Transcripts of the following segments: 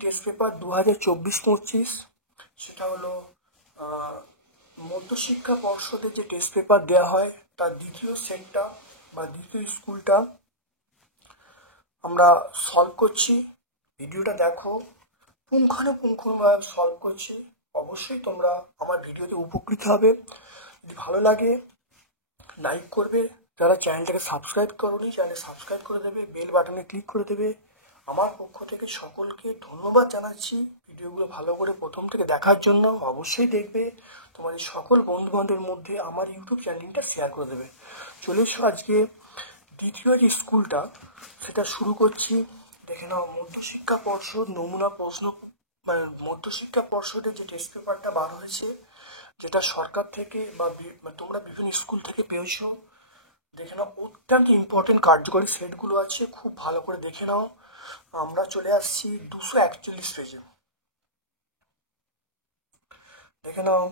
Test paper 2024-25 সেটা হলো মধ্যশিক্ষা পর্ষদের যে টেস্ট পেপার দেওয়া হয় তার দ্বিতীয় সেটটা বা দ্বিতীয় স্কুলটা আমরা সলভ করছি। ভিডিওটা দেখো, পুঙ্খানুপুঙ্খভাবে সলভ করছি। অবশ্যই তোমরা আমার ভিডিওতে উপকৃত হবে। যদি ভালো লাগে লাইক করবে, যারা চ্যানেলটাকে সাবস্ক্রাইব করোনি চ্যানেল সাবস্ক্রাইব করে দেবে, বেল বাটনে ক্লিক করে দেবে। আমার পক্ষ থেকে সকলকে ধন্যবাদ জানাচ্ছি ভিডিওগুলো ভালো করে প্রথম থেকে দেখার জন্য। অবশ্যই দেখবে, তোমাদের সকল বন্ধু বান্ধবের মধ্যে আমার ইউটিউব চ্যানেলটা শেয়ার করে দেবে। চলে এসো আজকে দ্বিতীয় যে স্কুলটা সেটা শুরু করছি। দেখে নাও, মধ্যশিক্ষা পর্ষদ নমুনা প্রশ্ন, মধ্যশিক্ষা পর্ষদের যে টেস্ট পেপারটা বার হয়েছে, যেটা সরকার থেকে বা তোমরা বিভিন্ন স্কুল থেকে পেয়েছো। দেখে নাও, অত্যন্ত ইম্পর্টেন্ট কার্যকরী সেটগুলো আছে, খুব ভালো করে দেখে নাও। আমরা চলে আসছি 241 পেজে। দেখে নাও,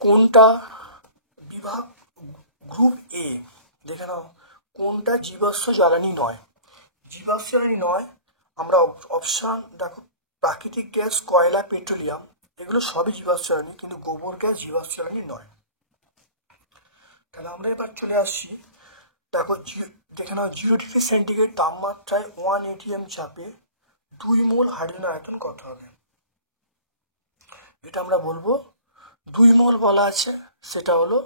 কোনটা বিভাগ গ্রুপ এ, দেখে নাও কোনটা জীবাশ্ম জ্বালানি নয়। জীবাশ্ম জ্বালানি নয়, আমরা অপশান দেখো, প্রাকৃতিক গ্যাস, কয়লা, পেট্রোলিয়াম, এগুলো সবই জীবাশ্ম জ্বালানি, কিন্তু গোবর গ্যাস জীবাশ্ম জ্বালানি নয়। তাহলে আমরা এবার চলে আসছি, দেখো দেখে নাও, 0 ডিগ্রি সেন্টিগ্রেড তাপমাত্রায় 1 ATM চাপে 2 মোল হাইড্রোজেন আয়তন কত হবে? এটা আমরা বলবো 2 মোল বলা আছে, সেটা হলো,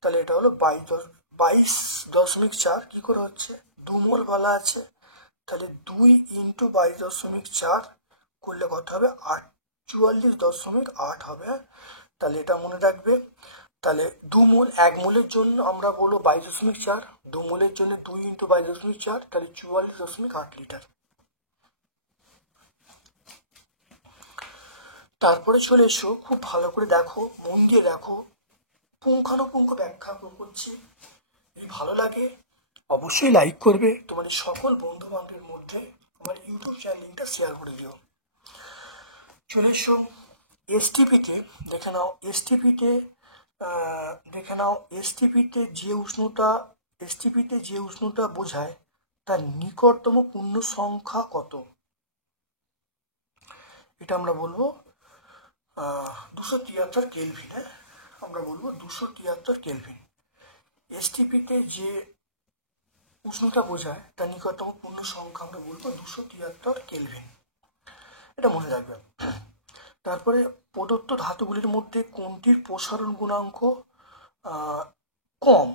তাহলে এটা হলো 22.4। কি করে হচ্ছে? 2 মোল বলা আছে, তাহলে 2 × 22.4 করলে কত হবে? 48.8 হবে। তাহলে এটা মনে রাখবে। তাহলে 2 মোল, 1 মোলের জন্য আমরা বলবো 22.4, 2 মোলের জন্য 2 × 22.4, তাহলে 44.8 লিটার। তারপরে চলে এসো, খুব ভালো করে দেখো, মন দিয়ে দেখো, পুঙ্খানুপুঙ্খ ব্যাখ্যা করছি। যদি ভালো লাগে অবশ্যই লাইক করবে, তোমাদের সকল বন্ধু বান্ধবের মধ্যে আমার ইউটিউব চ্যানেলটা শেয়ার করে দিও। চলে এসো এসটিপিতে। দেখে নাও, এসটিপিতে দেখে নাও, এসটিপিতে যে উষ্ণতা বোঝায় তার নিকটতম পূর্ণ সংখ্যা কত? এটা আমরা বলবো 273 কেলভিন। হ্যাঁ, আমরা বলবো 273 কেলভিন। এসটিপিতে যে উষ্ণতা বোঝায় তার নিকটতম পূর্ণ সংখ্যা আমরা বলবো 273 কেলভিন। এটা মনে রাখবেন। তারপরে প্রদত্ত ধাতুগুলির মধ্যে কোনটির প্রসারণ গুণাঙ্ক কম,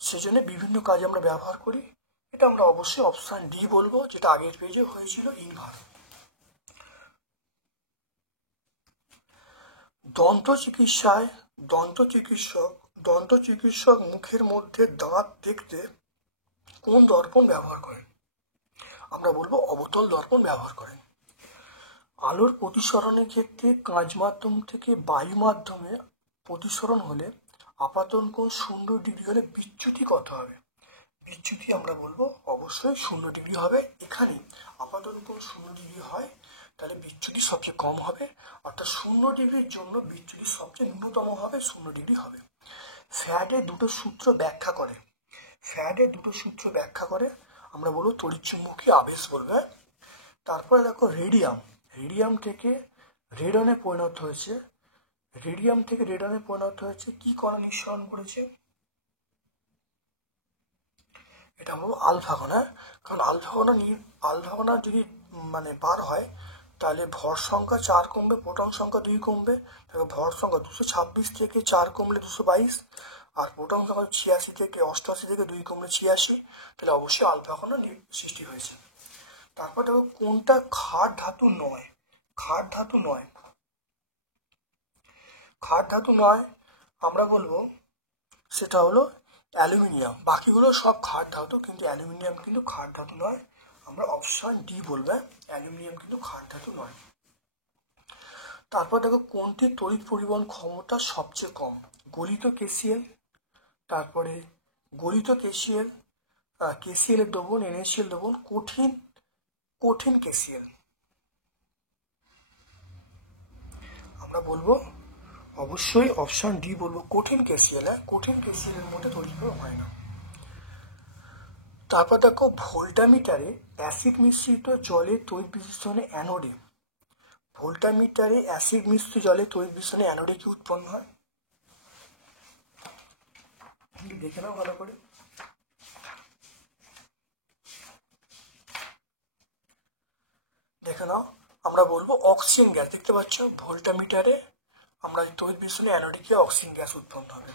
সেজন্য বিভিন্ন কাজে আমরা ব্যবহার করি। এটা আমরা অবশ্যই অপশান ডি বলবো, যেটা আগের পেজে হয়েছিল, ইনভার। দন্ত চিকিৎসক মুখের মধ্যে দাঁত দেখতে কোন দর্পণ ব্যবহার করেন? আমরা বলবো অবতল দর্পণ ব্যবহার করেন। আলোর প্রতিসরণের ক্ষেত্রে কাঁচ মাধ্যম থেকে বায়ু মাধ্যমে প্রতিসরণ হলে আপাতন কোণ 0 ডিগ্রি হলে বিচ্যুতি কত হবে? বিচ্যুতি আমরা বলবো অবশ্যই 0 ডিগ্রি হবে। এখানে আপাতন কোণ 0 ডিগ্রি হয়, তাহলে বিচ্যুতি সবচেয়ে কম হবে, অর্থাৎ 0 ডিগ্রির জন্য বিচ্যুতি সবচেয়ে ন্যূনতম হবে, 0 ডিগ্রি হবে। ফ্যারাডের দুটো সূত্র ব্যাখ্যা করে আমরা বলবো তড়িৎচুম্বকী আবেশ বলবে। তারপরে দেখো, রেডিয়াম থেকে রেডনে পরিণত হয়েছে, কি কণা নিঃসরণ করেছে? এটা বলবো আলফা কণা। কারণ আলফা কণা যদি বার হয়, তাহলে ভর সংখ্যা 4 কমবে, প্রোটন সংখ্যা 2 কমবে। তাহলে ভর সংখ্যা 226 থেকে 4 কমলে 222, আর প্রোটন সংখ্যা 88 থেকে 2 কমলে 86। তাহলে অবশ্যই আলফা কণা সৃষ্টি হয়েছে। তারপর দেখো, কোনটা ক্ষার ধাতু নয়, আমরা বলবো সেটা হলো অ্যালুমিনিয়াম। বাকিগুলো সব ক্ষার ধাতু, কিন্তু অ্যালুমিনিয়াম কিন্তু ক্ষার ধাতু নয়। আমরা অপশন ডি বলবে, অ্যালুমিনিয়াম কিন্তু ক্ষার ধাতু নয়। তারপর দেখো, কোনটি তড়িৎ পরিবহন ক্ষমতা সবচেয়ে কম? গলিত কেসিএল, তারপরে গলিত কেসিএল, কেসিএল এর দ্রবণ, NaCl দ্রবণ, কঠিন কেসিএল। আমরা বলবো অবশ্যই অপশন ডি বলবো, কঠিন কেসিএল। কঠিন কেসিএল এর মধ্যে তৈরি করা হয় না। তারপর দেখো ভোল্টামিটারে অ্যাসিড মিশ্রিত জলে তড়িৎ বিশ্লেষণে অ্যানোডে, ভোল্টামিটারে অ্যাসিড মিশ্রিত জলে তড়িৎ বিশ্লেষণে অ্যানোডে কি উৎপন্ন হয়? দেখে নাও ভালো করে। দেখে নাও, আমরা বলবো অক্সিজেন গ্যাস। দেখতে পাচ্ছ ভোল্টামিটারে আমরা তড়িৎ বিশ্লেষণে অ্যানোডে কি অক্সিজেন গ্যাস উৎপন্ন হবে।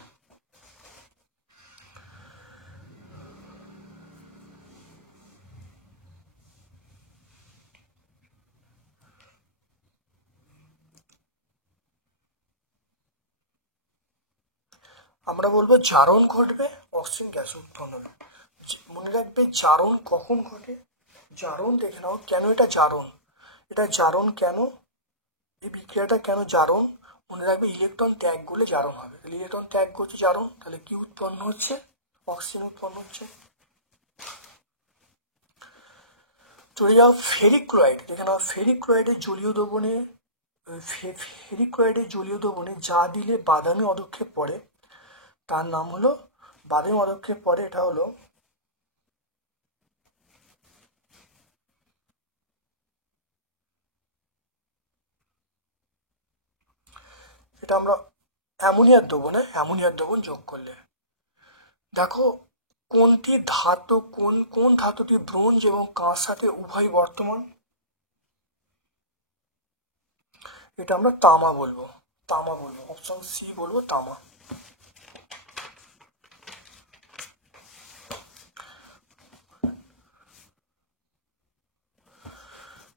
আমরা বলবো জারণ ঘটবে, অক্সিজেন গ্যাস উৎপন্ন হবে। মনে রাখবে জারণ কখন ঘটে। জারণ দেখে নাও, কেন এটা জারণ, এটা জারণ কেন, এই বিক্রিয়াটা কেন জারণ। মনে রাখবে ইলেকট্রন ত্যাগ করলে জারণ হবে। তাহলে ইলেকট্রন ত্যাগ করছে জারণ, তাহলে কি উৎপন্ন হচ্ছে? অক্সিজেন উৎপন্ন হচ্ছে। চলে যাও ফেরিক ক্লোরাইড। দেখে নাও ফেরিক ক্লোরাইডের জলীয় দ্রবণে, ফেরিক ক্লোরাইডের জলীয় দ্রবণে যা দিলে বাদামি পদক্ষেপ পড়ে তার নাম হলো, বাদামি পদক্ষেপ পড়ে এটা হলো, এটা আমরা অ্যামোনিয়ার দ্রবণ, অ্যামোনিয়ার দ্রবণ যোগ করলে। দেখো কোনটি ধাতু, কোন ধাতুটি ব্রোঞ্জ এবং কাঁচ সাথে উভয় বর্তমান? এটা আমরা তামা বলবো, তামা বলবো, অপশন সি বলবো তামা।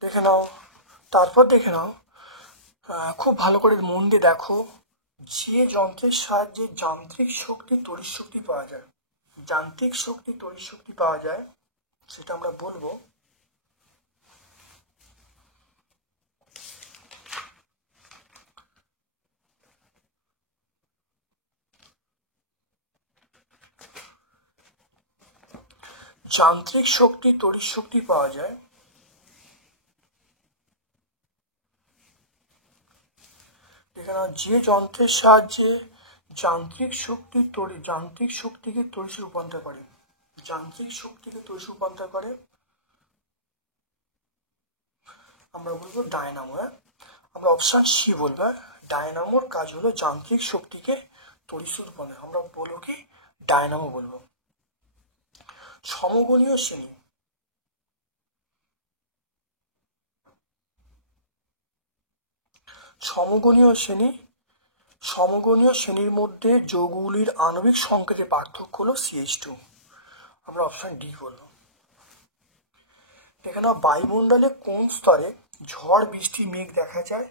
দেখে নাও, তারপর দেখে নাও, খুব ভালো করে মন দিয়ে দেখো, যে যন্ত্রের সাহায্যে যান্ত্রিক শক্তি তড়িৎ শক্তি পাওয়া যায়, যান্ত্রিক শক্তি তড়িৎ শক্তি পাওয়া যায়, সেটা আমরা বলবো যান্ত্রিক শক্তি তড়িৎ শক্তি পাওয়া যায়, এখানে যে যন্ত্রের সাহায্যে যান্ত্রিক শক্তিকে তড়িৎ রূপান্তর করে, যান্ত্রিক শক্তিকে তড়িৎ রূপান্তর করে, আমরা বলবো ডায়নামো। আমরা অপশন সি বলবো, ডায়নামোর কাজ হলো যান্ত্রিক শক্তিকে তড়িৎ রূপান্তর, আমরা বলবো কি ডায়নামো বলবো। সমগণীয় শ্রেণী, সমগণীয় শ্রেণী, সমগণীয় শ্রেণীর মধ্যে যৌগগুলির আণবিক সংকেতের পার্থক্য হলো CH2, আমরা অপশন ডি বলবো। এখানে বায়ুমণ্ডলে কোন স্তরে ঝড় বৃষ্টি মেঘ দেখা যায়?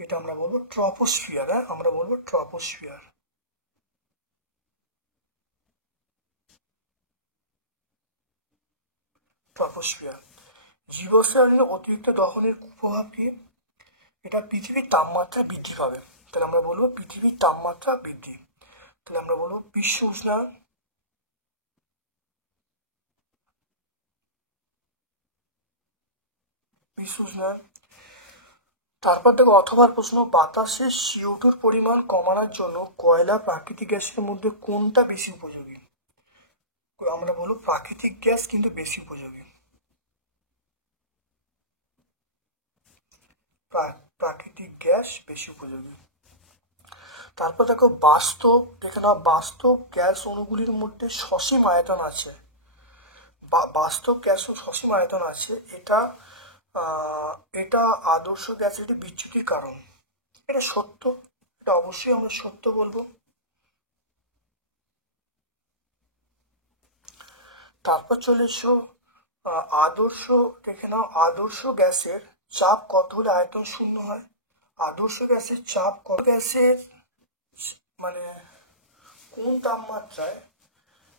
এটা আমরা বলবো ট্রপোস্ফিয়ার, আমরা বলবো ট্রপোস্ফিয়ার। ট্রপোস্ফিয়ার। জীবস্থানের অতিরিক্ত দহনের কুপ্রভাব কি? এটা পৃথিবীর তাপমাত্রা বৃদ্ধি পাবে, তাহলে আমরা বলবো পৃথিবীর তাপমাত্রা বৃদ্ধি, তাহলে আমরা বলবো বিশ্ব উষ্ণায়ন। বিশ্ব উষ্ণায়ন। তারপর দেখো অথবা প্রশ্ন, বাতাসে CO2 পরিমাণ কমানোর জন্য কয়লা প্রাকৃতিক গ্যাসের মধ্যে কোনটা বেশি উপযোগী? আমরা বলবো প্রাকৃতিক গ্যাস কিন্তু বেশি উপযোগী, প্রাকৃতিক গ্যাস বেশি উপযোগী। তারপর দেখো বাস্তব, দেখে নাও বাস্তব গ্যাস অণুগুলির মধ্যে সসীম আয়তন আছে, বাস্তব গ্যাস সসীম আয়তন আছে, এটা এটা আদর্শ গ্যাসের বিচ্যুতির কারণ। এটা সত্য, এটা অবশ্যই আমরা সত্য বলবো। তারপর চলে এসো আদর্শ, দেখে নাও আদর্শ গ্যাসের চাপ কত হলে আয়তন শূন্য হয়? আদর্শ গ্যাসের চাপ কত, গ্যাসের মানে কোন তাপমাত্রায়,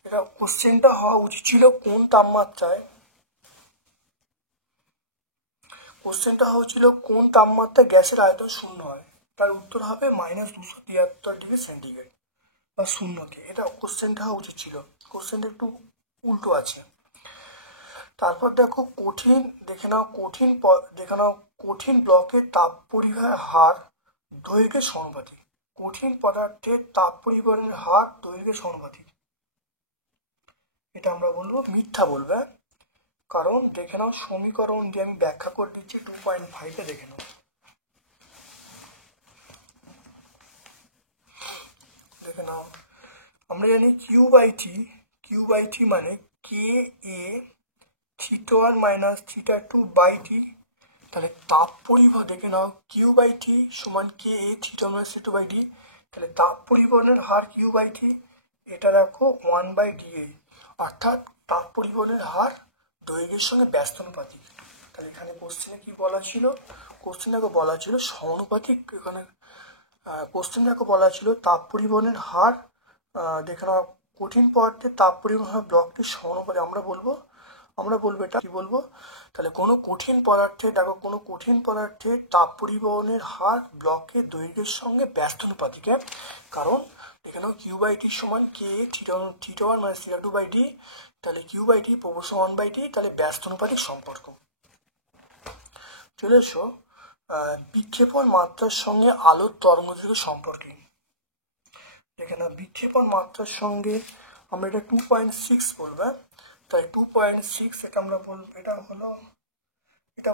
এটা কোশ্চেনটা হওয়া উচিত ছিল কোন তাপমাত্রায়, কোশ্চেনটা হয়েছিল কোন তাপমাত্রায় গ্যাসের আয়তন শূন্য হয়, তার উত্তর হবে -273°C বা শূন্য দিয়ে, এটা কোশ্চেনটা হওয়া উচিত ছিল, কোশ্চেনটা একটু উল্টো আছে। তারপর দেখো কঠিন, দেখে নাও কঠিন, দেখে নাও কঠিন ব্লকের তাপ পরিবাহের হার দৈর্ঘ্যের সমানুপাতিক। কঠিন পদার্থের তাপ পরিবহনের হার দৈর্ঘ্যের সমানুপাতিক। এটা আমরা বলবো মিথ্যা বলবে, কারণ দেখে নাও সমীকরণ দিয়ে আমি ব্যাখ্যা করে দিচ্ছি 2.5 দেখে নাও। দেখে নাও, আমরা জানি কিউ বাই টি মানে কে এ θ1 মাইনাস θ2 বাই টি। তাহলে তাপ পরিবহন দেখে নাও কিউ/টি সমান কে এ θ1 মাইনাস θ2 বাই টি। তাহলে তাপ পরিবহনের হার কিউ/টি, এটা রাখো 1/dA, অর্থাৎ তাপ পরিবহনের হার দৈর্ঘ্যের সঙ্গে ব্যস্তানুপাতিক। তাহলে এখানে কোশ্চেনে কি বলা ছিল? কোশ্চেনে বলা ছিল সমানুপাতিক। এখানে কোশ্চেনে বলা ছিল তাপ পরিবহনের হার, দেখে নাও কঠিন পদার্থের তাপ পরিবহন হার ব্লকটির সমানুপাতিক। আমরা বলবো এটা কি বলবো? তাহলে কোনো কঠিন পদার্থের তাপ পরিবহনের হার ব্লকের দৈর্ঘ্যের সঙ্গে ব্যস্তানুপাতিক। কারণ এখানেও কিউ/টি সমান কে θ1 মাইনাস θ2 বাই টি। তাহলে কিউ/টি প্রপোর্শন 1/t, তাহলে ব্যস্তানুপাতিক সম্পর্ক। চলে এসো বিক্ষেপণ মাত্রার সঙ্গে আলোর তরঙ্গদৈর্ঘ্য সম্পর্কে। দেখে না, বিক্ষেপণ মাত্রার সঙ্গে আমরা এটা 2.6 বলবো। তাই 2.6 এটা আমরা বলবো, এটা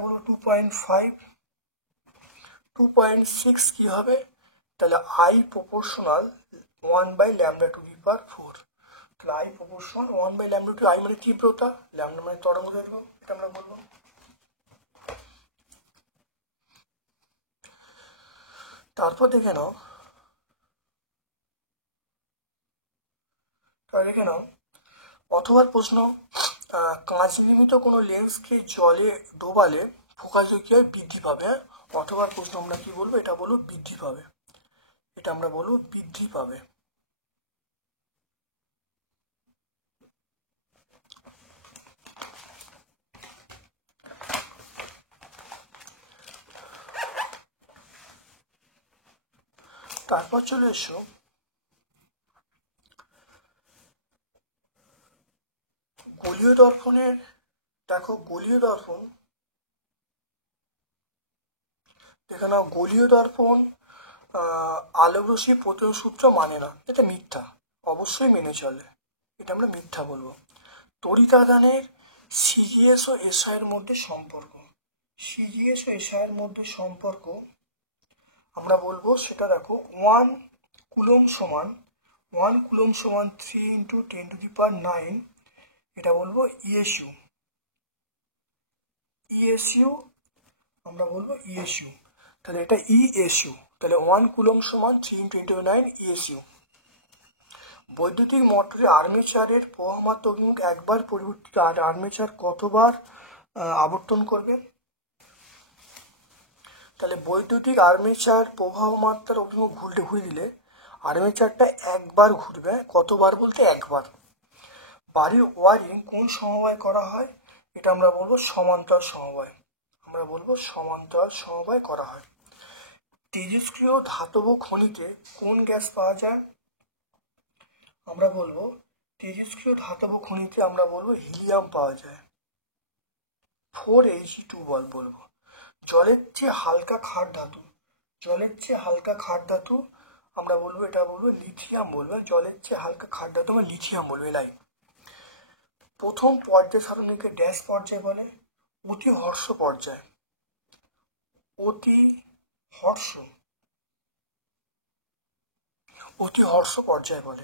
বলবো 2.5। 2.6 কি হবে? তাহলে I প্রপোর্শনাল 1/λ²/4। তাহলে I প্রপোর্শনাল 1/λ², I মানে তীব্রতা, ল্যামডা মানে তরঙ্গদৈর্ঘ্য, এটা আমরা বলবো। তারপর দেখে নাও, অথবা প্রশ্ন, কাঁচ নির্মিত কোনো লেন্সকে জলে ডোবালে ফোকাস কি হয়? বৃদ্ধি পাবে। অথবা প্রশ্ন আমরা কি বলবো? এটা বলবো বৃদ্ধি পাবে। এটা আমরা বলবো বৃদ্ধি পাবে। তারপর চলে এসো গোলীয় দর্পণের। দেখো গোলীয় দর্পণ, দেখে নাও গোলীয় দর্পণ আলোক রশ্মি প্রতিরোধ সূত্র মানে না, এটা মিথ্যা, অবশ্যই মেনে চলে, এটা আমরা মিথ্যা বলবো। তড়িতাদানের সিজিএস ও এসআই এর মধ্যে সম্পর্ক, সিজিএস ও এসআই এর মধ্যে সম্পর্ক আমরা বলবো, সেটা দেখো 1 কুলম্ব সমান 3 × 10⁹ এটা বলবো ইএসইউ, আমরা বলবো ইএসইউ। তাহলে এটা ইএসইউ, তাহলে 1 কুলম্ব সমান 3 × 10⁹ ইএসইউ। বৈদ্যুতিক মোটরে আর্মেচারের প্রবাহমাত্রা অভিমুখ একবার পরিবর্তিত, আর আর্মেচার কতবার আবর্তন করবে? তাহলে বৈদ্যুতিক আর্মেচার প্রবাহমাত্রার অভিমুখ ঘুরে দিলে আর্মেচারটা একবার ঘুরবে। কতবার বলতে? একবার। বাড়ির ওয়ারিং কোন সমবায় করা হয়? এটা আমরা বলবো সমান্তরাল সমবায়, আমরা বলবো সমান্তরাল সমবায় করা হয়। তেজস্ক্রিয় ধাতব খনিতে কোন গ্যাস পাওয়া যায়? আমরা বলবো তেজস্ক্রিয় ধাতব খনিতে আমরা বলবো হিলিয়াম পাওয়া যায়। 4He2 বলবো। জলের চেয়ে হালকা ক্ষার ধাতু আমরা বলবো, এটা বলবো লিথিয়াম বলবো। জলের চেয়ে হালকা ক্ষার ধাতু আমরা লিথিয়াম বলবো। এলাই প্রথম পর্যায় সারণীকে ড্যাশ পর্যায় বলে? অতি হর্ষ পর্যায়, অতি হর্ষ পর্যায় বলে।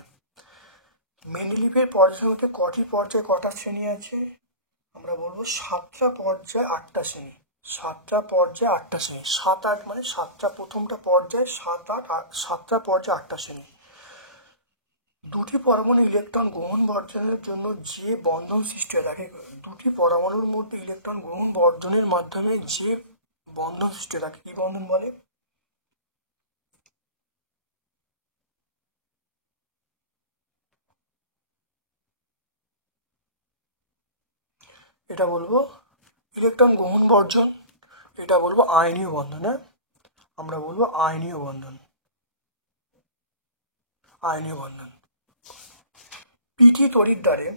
মেন্ডেলিভের পর্যায়তে কটি পর্যায়, কটা শ্রেণী আছে? আমরা বলবো 7টা পর্যায় 8টা শ্রেণী। 7টা পর্যায় 8টা শ্রেণী, 7 8 মানে 7টা প্রথমটা পর্যায়, 7 8 7টা পর্যায় 8টা শ্রেণী। দুটি পরমাণু ইলেকট্রন গ্রহণ বর্জনের জন্য যে বন্ধন সৃষ্টি হয়, থাকে দুটি পরমাণুর মধ্যে ইলেকট্রন গ্রহণ বর্জনের মাধ্যমে যে বন্ধন সৃষ্টি হয়, তাকে কি বন্ধন বলে? এটা বলবো ইলেকট্রন গ্রহণ বর্জন, এটা বলবো আয়নীয় বন্ধন। আমরা বলবো আয়নীয় বন্ধন। পিটি তড়িৎ দ্বারে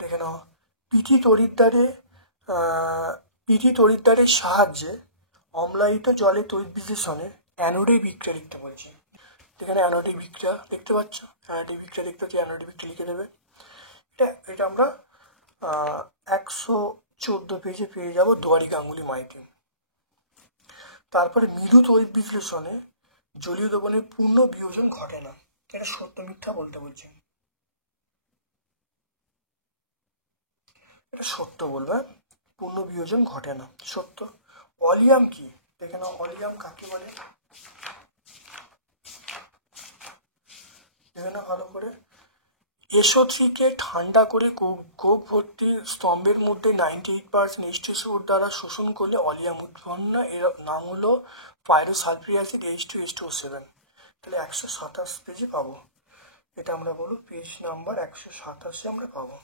দেখে নাও, পিটি তড়িৎ দ্বারে পিটি তড়িৎদ্বারের সাহায্যে অম্লায়িত জলের তড়িৎ বিশ্লেষণে অ্যানোডে বিক্রিয়া লিখতে বলছি। এখানে অ্যানোডে বিক্রিয়া দেখতে পাচ্ছ, অ্যানোডে বিক্রিয়া লিখতে হচ্ছে, অ্যানোডে বিক্রিয়া লিখে দেবে। এটা আমরা 114 পেজে পেয়ে যাব দুয়ারি গাঙ্গুলি মাইতে। তারপরে মৃদু তড়িৎ বিশ্লেষণে জলীয় দ্রবণের পূর্ণ বিয়োজন ঘটে না। এটা সত্য মিথ্যা বলতে বলছি, এটা সত্য বলবে, পূর্ণ বিয়োজন ঘটে না, সত্য। অলিয়াম কি দেখে নাও, অলিয়াম কাকে বলে দেখে নাও ভালো করে। SO3-কে ঠান্ডা করে কোক ভর্তি স্তম্ভের মধ্যে 98% H2SO দ্বারা শোষণ করলে অলিয়াম উৎপন্ন। এর নাম হলো পাইরোসালফিউরিক অ্যাসিড H2H2O7। তাহলে 127 পেজে পাবো, এটা আমরা বলবো পেজ নাম্বার 127 আমরা পাবো।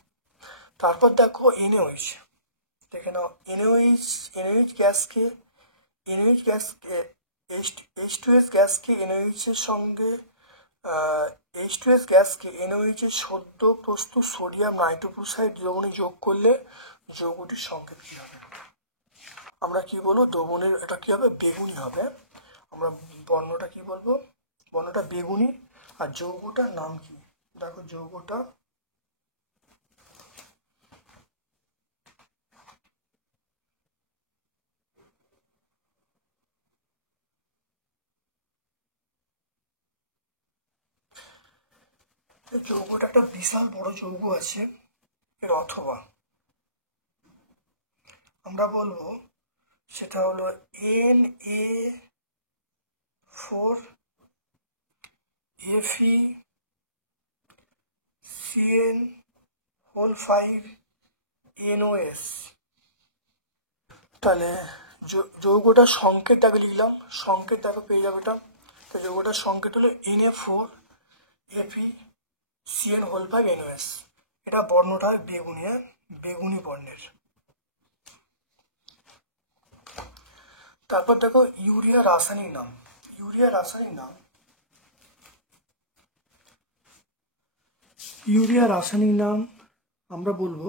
তারপর দেখো NaOH, দেখে নাও NaOH গ্যাসকে H2S গ্যাসকে NaOH এর সঙ্গে H2S গ্যাসকে NaOH এর সদ্য প্রস্তুত সোডিয়াম নাইট্রোক্লোরাইড দ্রবণে যোগ করলে যৌগটির সংকেত কি হবে? আমরা কি বলবো, দ্রবণের এটা কি হবে, বেগুনি হবে। আমরা বর্ণটা কি বলবো, বর্ণটা বেগুনি। আর যৌগটার নাম কি, দেখো যৌগটা যৌগটা একটা বিশাল বড় যৌগ আছে, এর অথবা আমরা বলবো সেটা হলো Na4FeCN5NOS। তাহলে যৌগটার সংকেত দেখে লিখলাম, সংকেত দেখো পেয়ে যাবে এটা। তো যৌগটার সংকেত হলো Na4FeCN5NOS। এটা বর্ণটা হয় বেগুনি, বেগুনি বর্ণের। তারপর দেখো ইউরিয়া রাসায়নিক নাম, ইউরিয়া রাসায়নিক নাম, ইউরিয়া রাসায়নিক নাম আমরা বলবো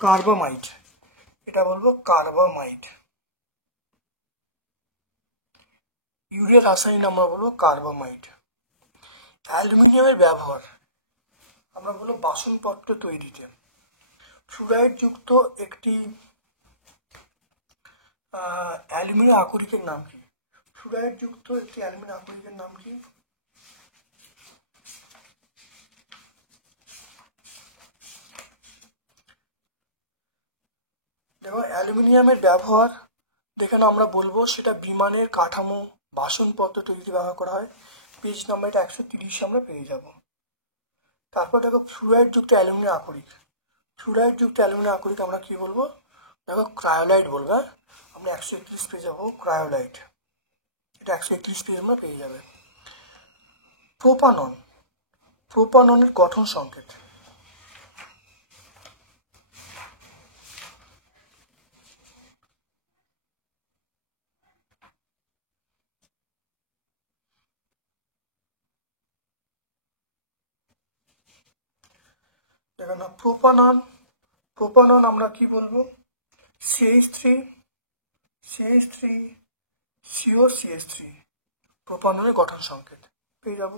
কার্বামাইড, এটা বলবো কার্বামাইড। ইউরিয়া রাসায়নিক নাম আমরা বলবো কার্বামাইড। অ্যালুমিনিয়ামের ব্যবহার আমরা বলবো বাসনপত্র তৈরিতে। ফ্লুরাইড যুক্ত একটি অ্যালুমিনিয়াম আকরিকের নাম কি? ফ্লুরাইড যুক্ত একটি অ্যালুমিনিয়াম আকরিকের নাম কি? দেখো অ্যালুমিনিয়ামের ব্যবহার দেখে আমরা বলবো সেটা বিমানের কাঠামো, বাসনপত্র তৈরিতে ব্যবহার করা হয়। পেজ নাম্বার 130 আমরা পেয়ে যাব। তারপর দেখো ফ্লুরাইড যুক্ত অ্যালুমিনিয়াম আকরিক, ফ্লুরাইড যুক্ত অ্যালুমিনিয়াম আকরিক আমরা কি বলবো, দেখো ক্রায়োলাইট বলবো। আমরা 131 পেয়ে যাবো ক্রায়োলাইট, এটা 131 পেজ আমরা পেয়ে যাবে। প্রোপানন, প্রোপাননের গঠন সংকেত, দেখো না প্রোপানন, প্রোপানন আমরা কি বলবো, CH3COCH3 প্রোপাননের গঠন সংকেত পেয়ে যাব।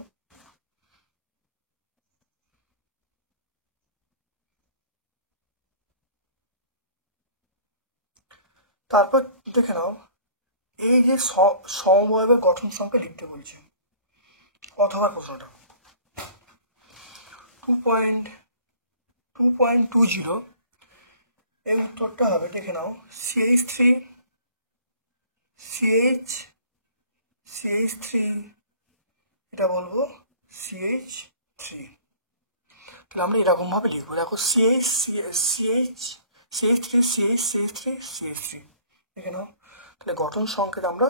তারপর দেখে নাও এই যে সমবায়ের গঠন সংখ্যা লিখতে বলছে অথবা প্রশ্নটা 2.20 এর উত্তরটা হবে, দেখে নাও CH3 এটা বলবো CH3। তাহলে আমরা এরকম ভাবে লিখবো, দেখো CH3 দেখে নাও। তাহলে গঠন সংকেত আমরা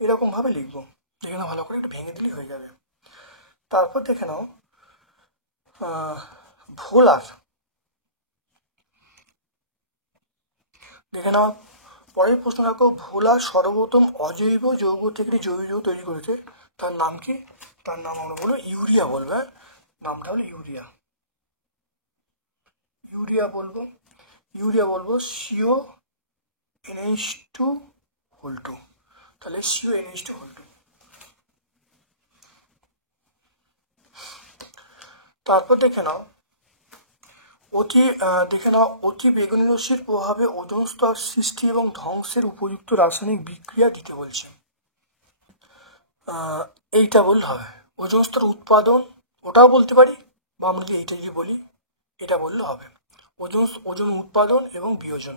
এরকম ভাবে লিখবো, দেখে নাও ভালো করে, একটু ভেঙে দিলেই হয়ে যাবে। তারপর দেখে নাও ভোলার, দেখে নাও পরের প্রশ্ন দেখো ভোলা সর্বপ্রথম অজৈব যৌগ থেকে জৈব যৌগ তৈরি করেছে, তার নাম কি? তার নাম আমরা বলবো ইউরিয়া বলবো, নামটা হলো ইউরিয়া, ইউরিয়া বলবো। ইউরিয়া বলবো CONH2 হোল 2, তাহলে CONH2 হোল 2। তারপর দেখে নাও অতি বেগুনি রশ্মির প্রভাবে ওজোন স্তর সৃষ্টি এবং ধ্বংসের উপযুক্ত রাসায়নিক বিক্রিয়া দিতে বলছে। এইটা বললে হবে। ওজোন স্তর উৎপাদন ওটাও বলতে পারি, বা আমরা যদি এইটা যদি বলি এটা বললে হবে। ওজোন উৎপাদন এবং বিয়োজন।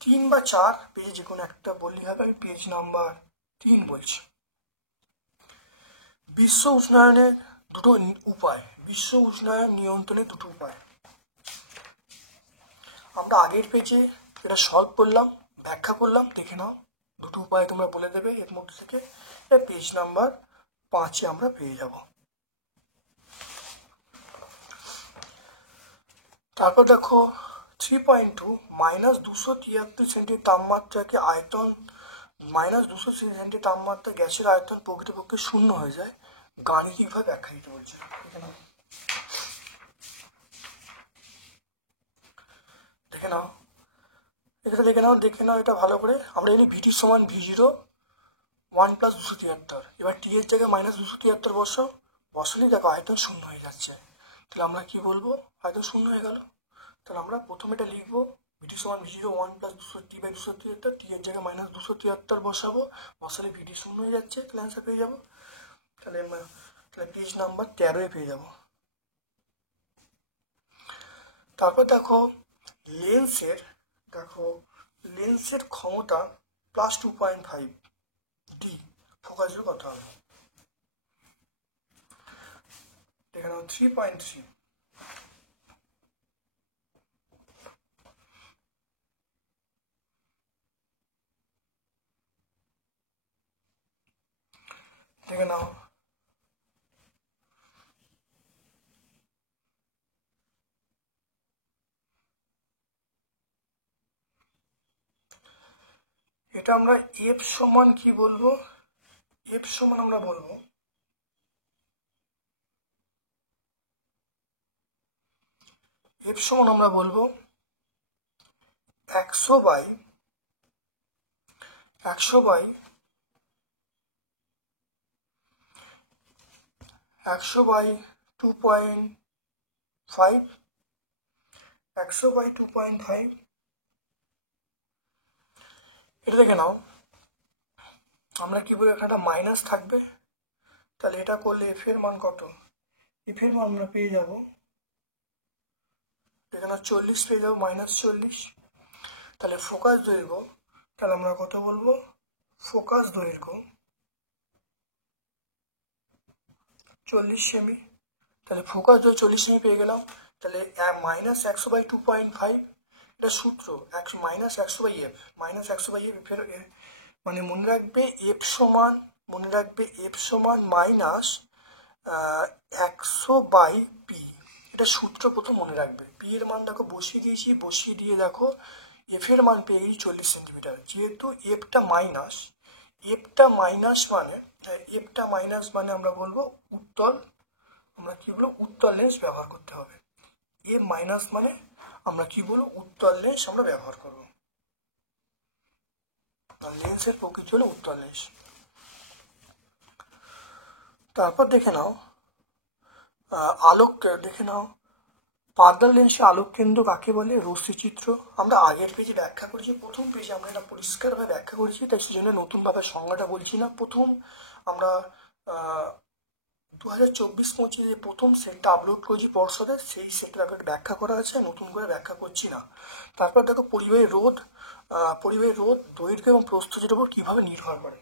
3 বা 4 পেজে যে কোনো একটা বললেই হবে। আমি পেজ নাম্বার 3 বলছি। বিশ্ব উষ্ণায়নের দুটো উপায়, বিশ্ব উষ্ণায়ন নিয়ন্ত্রণের দুটো উপায়। আমরা আগের পেজে এটা সলভ করলাম, ব্যাখ্যা করলাম, দেখে নাও। দুটো উপায় তোমরা বলে দেবে এর মধ্যে থেকে। পেজ নাম্বার 5-এ আমরা পেয়ে যাব। তারপর দেখো 3.2 -273 সেন্টি তাপমাত্রাকে আয়তন -200 সেন্টি তাপমাত্রা গ্যাসের আয়তন প্রকৃতপক্ষে শূন্য হয়ে যায়, গাণিতিকভাবে ব্যাখ্যা দিতে বলছে। দেখে নাও এটা, দেখে নাও এটা ভালো করে। আমরা জানি VT সমান V0 1 + 273। এবার T এর জায়গায় -273 বসালেই দেখো আয়তন শূন্য হয়ে যাচ্ছে। তাহলে আমরা কি বলবো? আয়তন শূন্য হয়ে গেল। তাহলে আমরা প্রথমে এটা লিখবো VT সমান V0 1 + 200T/273। T এর জায়গায় -273 বসালে VT শূন্য হয়ে যাচ্ছে, তাহলে অ্যান্সার পেয়ে যাবো। তাহলে পেজ নাম্বার 13-এ পেয়ে যাবো। তারপর দেখো লেন্সের ক্ষমতা +2.5 D, ফোকাসের কত হবে? দেখে নাও 3.3। দেখে নাও এটা আমরা F সমান কি বলবো? F সমান আমরা বলবো 100/2.5। এটা দেখে নাও আমরা কি বলি, এখানে মাইনাস থাকবে, তাহলে এটা করলে F এর মান কত? F এর মান আমরা পেয়ে যাব এখানে 40 পেয়ে যাবো, -40। তাহলে ফোকাস দৈর্ঘ্য, তাহলে আমরা কত বলবো? ফোকাস দৈর্ঘ্য 40 সেমি। তাহলে ফোকাস দৈর্ঘ্য 40 সেমি পেয়ে গেলাম। তাহলে -100/2.5 এটা সূত্র -100/F, -100/F মানে মনে রাখবে F সমান -100/P। এটা সূত্র প্রথম মনে রাখবে। P এর মান দেখো বসিয়ে দিয়েছি, বসিয়ে দিয়ে দেখো F এর মান পেয়ে গেছি 40 সেন্টিমিটার। যেহেতু Fটা মাইনাস মানে আমরা বলবো উত্তল, আমরা কি বলবো? উত্তল লেন্স ব্যবহার করতে হবে। F মাইনাস মানে আমরা কি বলবো? উত্তল লেন্স আমরা ব্যবহার করব। লেন্সের প্রকৃতি হলো উত্তল লেন্স। তারপর দেখে নাও পার্দাল লেন্সে আলোক কেন্দ্র কাকে বলে? রশ্মিচিত্র। আমরা আগের পেজে ব্যাখ্যা করেছি, প্রথম পেজে আমরা এটা পরিষ্কারভাবে ব্যাখ্যা করেছি, তাই সেজন্য নতুনভাবে সংজ্ঞাটা বলছি না। প্রথম আমরা 2024-25 যে প্রথম সেটটা আপলোড করেছি পর্ষদের, সেই সেটটা ব্যাখ্যা করা আছে, নতুন করে ব্যাখ্যা করছি না। তারপর দেখো পরিবাহী রোধ দৈর্ঘ্য এবং প্রস্থের উপর কিভাবে নির্ভর করে।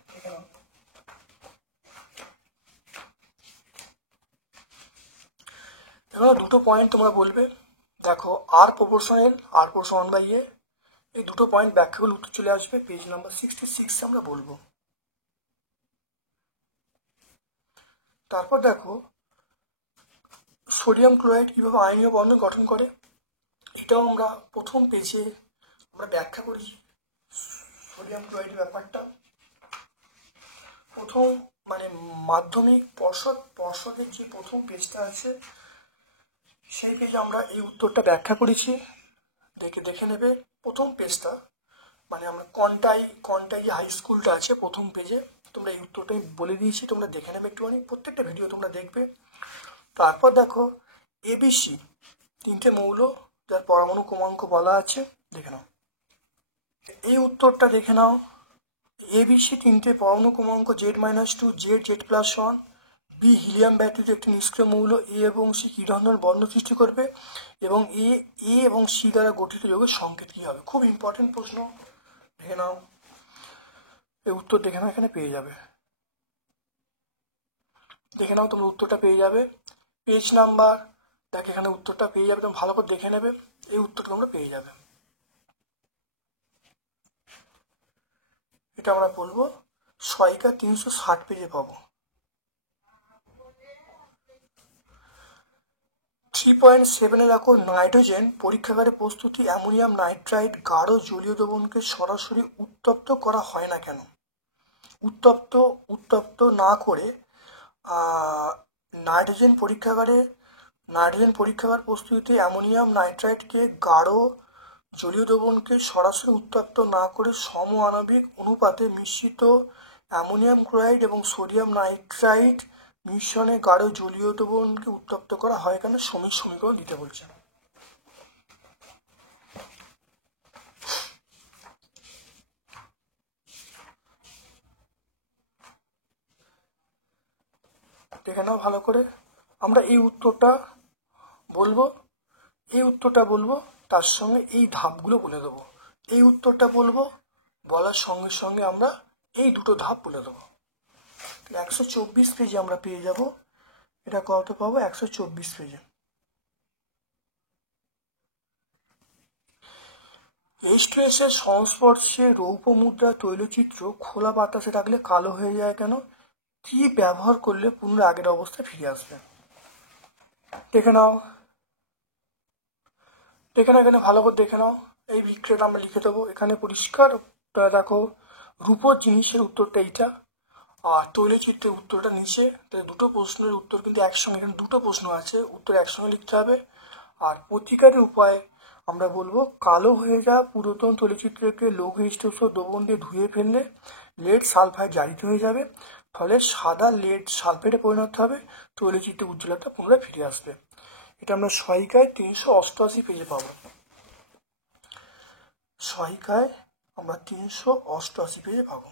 এবার দুটো পয়েন্ট তোমরা বলবে, দেখো R প্রপোর্শনাল 1/A, এই দুটো পয়েন্ট ব্যাখ্যা করলে উত্তর চলে আসবে। পেজ নাম্বার 66 আমরা বলবো। তারপর দেখো সোডিয়াম ক্লোরাইড কিভাবে আয়নীয় বন্ধন গঠন করে, এটাও আমরা প্রথম পেজে আমরা ব্যাখ্যা করেছি সোডিয়াম ক্লোরাইডের ব্যাপারটা। প্রথম মানে মাধ্যমিক পর্ষদের যে প্রথম পেজটা আছে সেই পেজে আমরা এই উত্তরটা ব্যাখ্যা করেছি। দেখে নেবে প্রথম পেজটা, মানে আমরা কন্টাই যে হাই স্কুলটা আছে প্রথম পেজে, তোমরা এই উত্তরটাই বলে দিয়েছি, তোমরা দেখে নেবে একটুখানি, প্রত্যেকটা ভিডিও তোমরা দেখবে। তারপর দেখো এবিসি 3টে মৌল যার পরমাণু ক্রমাঙ্ক বলা আছে, দেখে নাও এই উত্তরটা, দেখে নাও এবিসি 3টে পরমাণু ক্রমাঙ্ক Z-2, Z+1, বি হিলিয়াম ব্যতীত একটি নিষ্ক্রিয় মৌল, এ এবং সি কি ধরনের বন্ধন সৃষ্টি করবে, এবং এ এবং সি দ্বারা গঠিত যৌগের সংকেত কি হবে। খুব ইম্পর্টেন্ট প্রশ্ন, দেখে নাও এই উত্তর, দেখে নাও এখানে পেয়ে যাবে, দেখে নাও তোমরা উত্তরটা পেয়ে যাবে, পেজ নাম্বার দেখ এখানে উত্তরটা পেয়ে যাবে, তুমি ভালো করে দেখে নেবে, এই উত্তরটা তোমরা পেয়ে যাবে। এটা আমরা বলবো সহায়িকা 360 পেজে পাবো। 3.7 দেখো নাইট্রোজেন পরীক্ষাগারে প্রস্তুতি অ্যামোনিয়াম নাইট্রাইট গাঢ় জলীয় দ্রবণকে সরাসরি উত্তপ্ত করা হয় না কেন? উত্তপ্ত না করে নাইট্রোজেন পরীক্ষাগার প্রস্তুতিতে অ্যামোনিয়াম নাইট্রাইটকে গাঢ় জলীয় দ্রবণকে সরাসরি উত্তপ্ত না করে সম আণবিক অনুপাতে মিশ্রিত অ্যামোনিয়াম ক্লোরাইড এবং সোডিয়াম নাইট্রাইট মিশ্রণে গাঢ় জলীয় দ্রবণকে উত্তপ্ত করা হয় কেন? সমীকরণ দিতে বলছে। দেখে নাও ভালো করে, আমরা এই উত্তরটা বলবো তার সঙ্গে এই ধাপগুলো বলে দেবো। এই উত্তরটা বলবো, বলার সঙ্গে সঙ্গে আমরা এই দুটো ধাপ বলে দেবো। 124 পেজে আমরা পেয়ে যাব, এটা কত পাবো? 124 পেজে। H2S এর সংস্পর্শে রৌপ্য মুদ্রা তৈলচিত্র খোলা বাতাসে রাখলে কালো হয়ে যায় কেন? কি ব্যবহার করলে পুনরায় আগের অবস্থায় ফিরে আসবে? দেখে নাও এখানে ভালো করে দেখে নাও, এই বিক্রিয়াটা আমরা লিখে দেবো এখানে পরিষ্কার। দেখো রূপোর জিনিসের উত্তরটা এইটা, আর তৈলচিত্রের উত্তরটা নিচে। দুটো প্রশ্নের উত্তর কিন্তু একসঙ্গে, এখানে দুটো প্রশ্ন আছে, উত্তর একসঙ্গে লিখতে হবে। আর প্রতিকারের উপায় আমরা বলবো, কালো হয়ে যাওয়া পুরাতন তৈলচিত্রকে লৌহ H2SO দ্রবণ দিয়ে ধুয়ে ফেললে লেড সালফাইড জারিত হয়ে যাবে, ফলে সাদা লেড সালফেটে পরিণত হবে, তৈলচিত্রের উজ্জ্বলতা পুনরায় ফিরে আসবে। এটা আমরা সহায়িকায় 388 পেজে পাবো, সহায়িকায় আমরা 388 পেজে পাবো।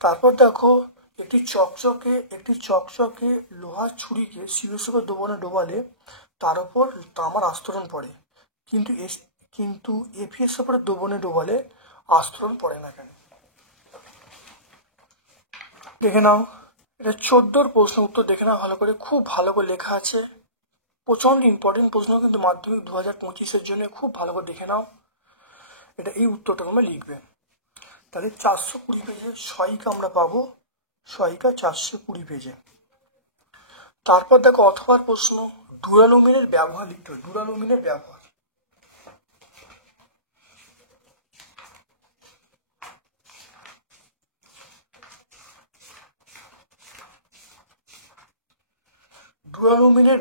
তারপর দেখো একটি চকচকে লোহার ছুরিকে শিরোষক দ্রবণে ডোবালে তার উপর তামার আস্তরণ পড়ে, কিন্তু FeS দ্রবণে ডোবালে আস্তরণ পড়ে না কেন? দেখে নাও, এটা 14 প্রশ্ন উত্তর, দেখে নাও ভালো করে, খুব ভালো করে লেখা আছে, প্রচন্ড ইম্পর্টেন্ট প্রশ্ন কিন্তু মাধ্যমিক 2025-এর জন্য, খুব ভালো করে দেখে নাও। এটা এই উত্তরটা তোমরা লিখবে। তাহলে 420 পেজে সহায়িকা আমরা পাবো, সহায়িকা 420 পেজে। তারপর দেখো অথবা প্রশ্ন, ডুরালুমিনের ব্যবহার লিখতে হবে। ডুরালুমিনের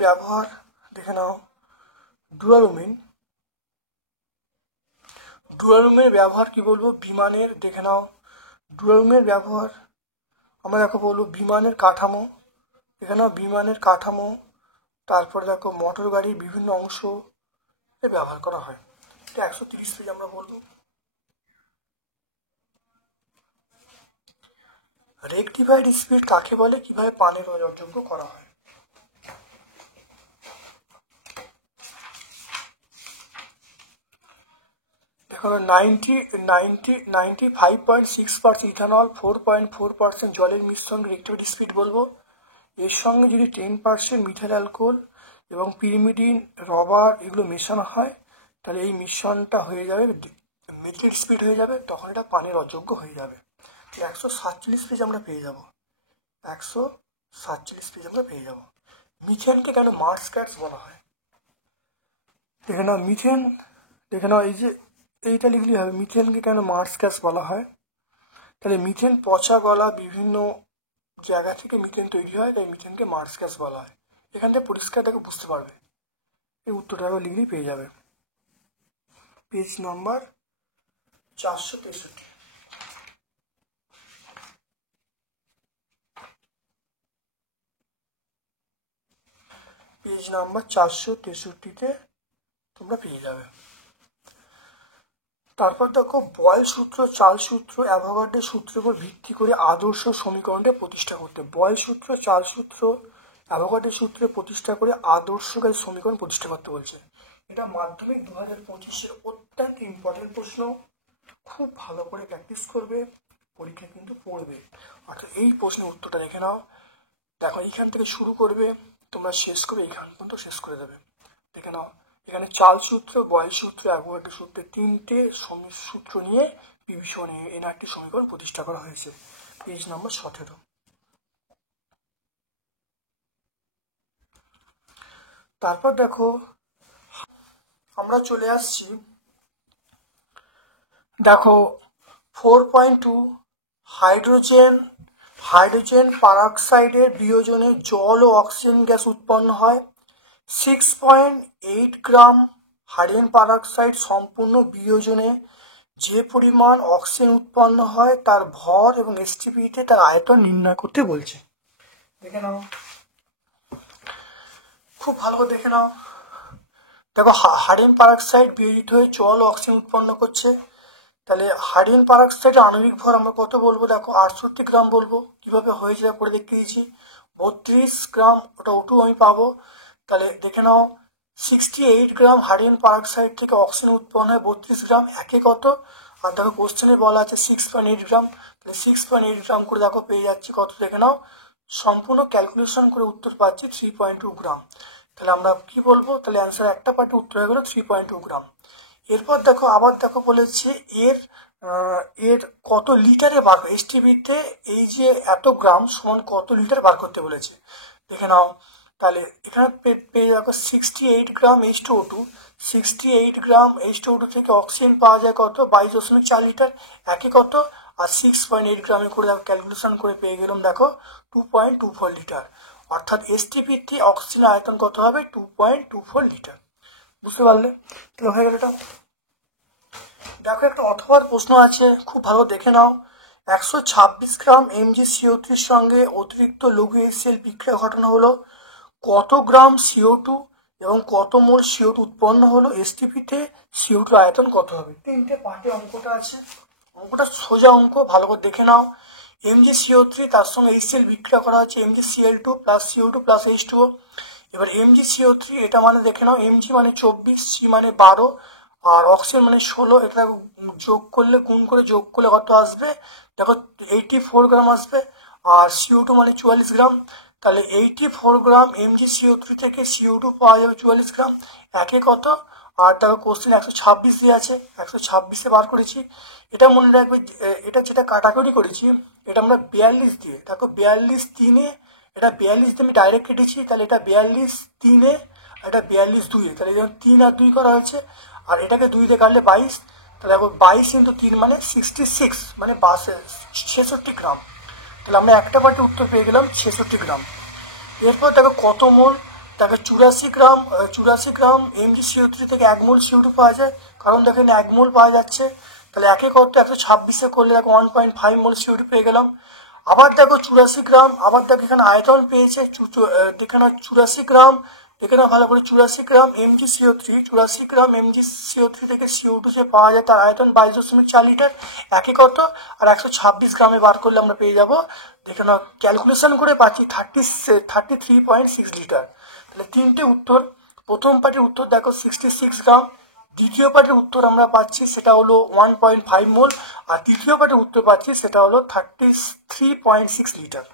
ব্যবহার, দেখে নাও। ডুরালুমিনের ব্যবহার কি বলবো? বিমানের, দেখে নাও ডুরালুমিনের ব্যবহার আমরা দেখো বলবো বিমানের কাঠামো, দেখে নাও বিমানের কাঠামো। তারপরে দেখো মোটর গাড়ির বিভিন্ন অংশ ব্যবহার করা হয়। এটা 130 পেজ আমরা বলবো। রেকটিফাইড স্পিড কাকে বলে? কিভাবে পানের অযোগ্য করা হয়? দেখো 95.6% ইথানল, 4.4% জলের মিশ্রণ রেকটিফাইড স্পিড বলবো। এর সঙ্গে যদি 10% মিথাইল অ্যালকোহল এবং পিরিমিডিন, রবার এগুলো মেশানো হয়, তাহলে এই মিশ্রণটা হয়ে যাবে মিথিল স্পিড হয়ে যাবে, তখন এটা পানের অযোগ্য হয়ে যাবে। 147 পেজ আমরা পেয়ে যাব, 147 পেজ আমরা পেয়ে যাব। মিথেনকে কেন মার্স গ্যাস বলা হয়? দেখে নাও মিথেন, দেখে নাও এই যে এইটা লিখলেই হবে, মিথেনকে কেন মার্স গ্যাস বলা হয়? তাহলে মিথেন পচা গলা বিভিন্ন জায়গা থেকে মিথেন তৈরি হয়, তাই মিথেনকে মার্স গ্যাস বলা হয়। এখান থেকে পরিষ্কার দেখে বুঝতে পারবে, এই উত্তরটা লিখলেই পেয়ে যাবে। Page number 463। পেজ নাম্বার 463-তে তোমরা পেয়ে যাবে। তারপর দেখো বয়েল সূত্র, চার্ল সূত্র, অ্যাভোগাড্রোর সূত্রের উপর ভিত্তি করে আদর্শ সমীকরণটা প্রতিষ্ঠা করতে। বয়েল সূত্র, চার্ল সূত্র, অ্যাভোগাড্রোর সূত্রে প্রতিষ্ঠা করে আদর্শকারী সমীকরণ প্রতিষ্ঠা করতে বলছে। এটা মাধ্যমিক 2025-এর অত্যন্ত ইম্পর্টেন্ট প্রশ্ন। খুব ভালো করে প্র্যাকটিস করবে, পরীক্ষা কিন্তু পড়বে। অর্থাৎ এই প্রশ্নের উত্তরটা দেখে নাও। দেখো এইখান থেকে শুরু করবে, তোমরা শেষ করবে এইখান পর্যন্ত শেষ করে দেবে। দেখে নাও, এখানে চার্ল সূত্র, বয়েল সূত্র, অ্যাভোগাড্রো সূত্রের তিনটে সূত্র নিয়ে পিভি এনআরটি সমীকরণ প্রতিষ্ঠা করা হয়েছে। Page number 17। তারপর দেখো আমরা চলে আসছি, দেখো 4.2 হাইড্রোজেন পারঅক্সাইডের বিয়োজনে জল ও অক্সিজেন গ্যাস উৎপন্ন হয়। 6.8 গ্রাম হাইড্রোজেন পারঅক্সাইড সম্পূর্ণ বিয়োজনে যে পরিমাণ অক্সিজেন উৎপন্ন হয় তার ভর এবং এসটিপিতে তার আয়তন নির্ণয় করতে বলছে। দেখে নাও, খুব ভালো করে দেখে নাও। দেখো হাইড্রোজেন পারঅক্সাইড বিয়োজিত হয়ে জল ও অক্সিজেন উৎপন্ন করছে। তাহলে হাইড্রোজেন পারঅক্সাইডের আণবিক ভর আমরা কত বলবো? দেখো 68 গ্রাম বলবো। কিভাবে হয়েছে পরে দেখতে দিয়েছি, 32 গ্রাম, ওটা ওটু আমি পাবো। তাহলে দেখে নাও 68 গ্রাম হাইড্রোজেন পারঅক্সাইড থেকে অক্সিজেন উৎপন্ন হয় 32 গ্রাম, একে কত? আর দেখো কোশ্চেনে বলা আছে 6.8 গ্রাম। তাহলে 6.8 গ্রাম করে দেখো পেয়ে যাচ্ছি কত, দেখে নাও। সম্পূর্ণ ক্যালকুলেশন করে উত্তর পাচ্ছি 3.2 গ্রাম। তাহলে আমরা কি বলবো? তাহলে অ্যান্সার একটা পার্টি উত্তর হয়ে গেল 3.2 গ্রাম। এরপর দেখো আবার দেখো বলেছে এর কত লিটারে বার, এসটিপিতে এই যে এত গ্রাম সমান কত লিটার বার করতে বলেছে। দেখে নাও, তাহলে এখানে পেয়ে দেখো 68 গ্রাম H2O2, 68 গ্রাম H2O2 থেকে অক্সিজেন পাওয়া যায় কত? 22.4 লিটার, একে কত? আর 6.8 গ্রামে করে ক্যালকুলেশন করে পেয়ে গেলাম দেখো 2.24 লিটার। অর্থাৎ এসটিপিতে অক্সিজেন আয়তন কত হবে? 2.24 লিটার। বুঝতে পারলে? তাহলে হয়ে গেল এটা। দেখো একটা অথবা প্রশ্ন আছে, খুব ভালো দেখে নাও। 126 গ্রাম MgCO3 সঙ্গে অতিরিক্ত লঘু HCl বিক্রিয়া ঘটানো হলো, কত গ্রাম CO2 এবং কত মোল CO2 উৎপন্ন হলো? এসটিপিতে CO2 আয়তন কত হবে? তিনটে পার্টে অঙ্কটা আছে, অঙ্কটা সোজা অঙ্ক, ভালো করে দেখে নাও। MgCO3 তার সঙ্গে HCl বিক্রিয়া করা হচ্ছে MgCl2 plus CO2 plus H2O। এবার MgCO3 এটা মানে দেখে নাও, Mg মানে 24, C মানে 12, আর অক্সিজেন মানে 16। এটা যোগ করলে, গুণ করে যোগ করলে কত আসবে? দেখো 84 গ্রাম আসবে। আর CO2 মানে 44 গ্রাম। তাহলে 84 গ্রাম MgCO3 থেকে CO2 পাওয়া যাবে 44 গ্রাম, একে কত? আর দেখো কোশ্চেন 126 দিয়ে আছে, 126-এ বার করেছি। এটা মনে রাখবে, এটা যেটা কাটাকুটি করেছি এটা আমরা 42 দিয়ে, দেখো 42/3-এ, এটা 42 দিয়ে আমি ডাইরেক্ট কেটেছি। তাহলে এটা 42/3-এ, এটা 42/2-এ, তাহলে যেমন 3 আর 2 করা হয়েছে। আর এটাকে 2 দিয়ে কাটলে 22। তাহলে দেখো 22 × 3 মানে 66, মানে 66 গ্রাম। তাহলে আমরা একটা পার্টি উত্তর পেয়ে গেলাম 66 গ্রাম। এরপর দেখো কত মোল? দেখো 84 গ্রাম MgCO3 থেকে 1 মোল CO2 পাওয়া যায়, কারণ দেখেন 1 মোল পাওয়া যাচ্ছে। তাহলে একে কত? 126-এ করলে দেখো 1.5 মোল CO2 পেয়ে গেলাম। আবার দেখো 84 গ্রাম, আবার দেখো এখানে আয়তন পেয়েছে, দেখে না 84 গ্রাম, এখানে ভালো করে 84 গ্রাম MgCO3 থেকে CO2 যে পাওয়া যায় তার আয়তন 22.4 লিটার, একে কত? আর 126 গ্রামে বার করলে আমরা পেয়ে যাব, দেখে না ক্যালকুলেশন করে পাচ্ছি 33.6 লিটার। তাহলে তিনটে উত্তর, প্রথম পার্টির উত্তর দেখো 66 গ্রাম, দ্বিতীয় পার্টির উত্তর আমরা পাচ্ছি সেটা হলো 1.5 মোল, আর তৃতীয় পার্টির উত্তর পাচ্ছি সেটা হলো 33.6 লিটার।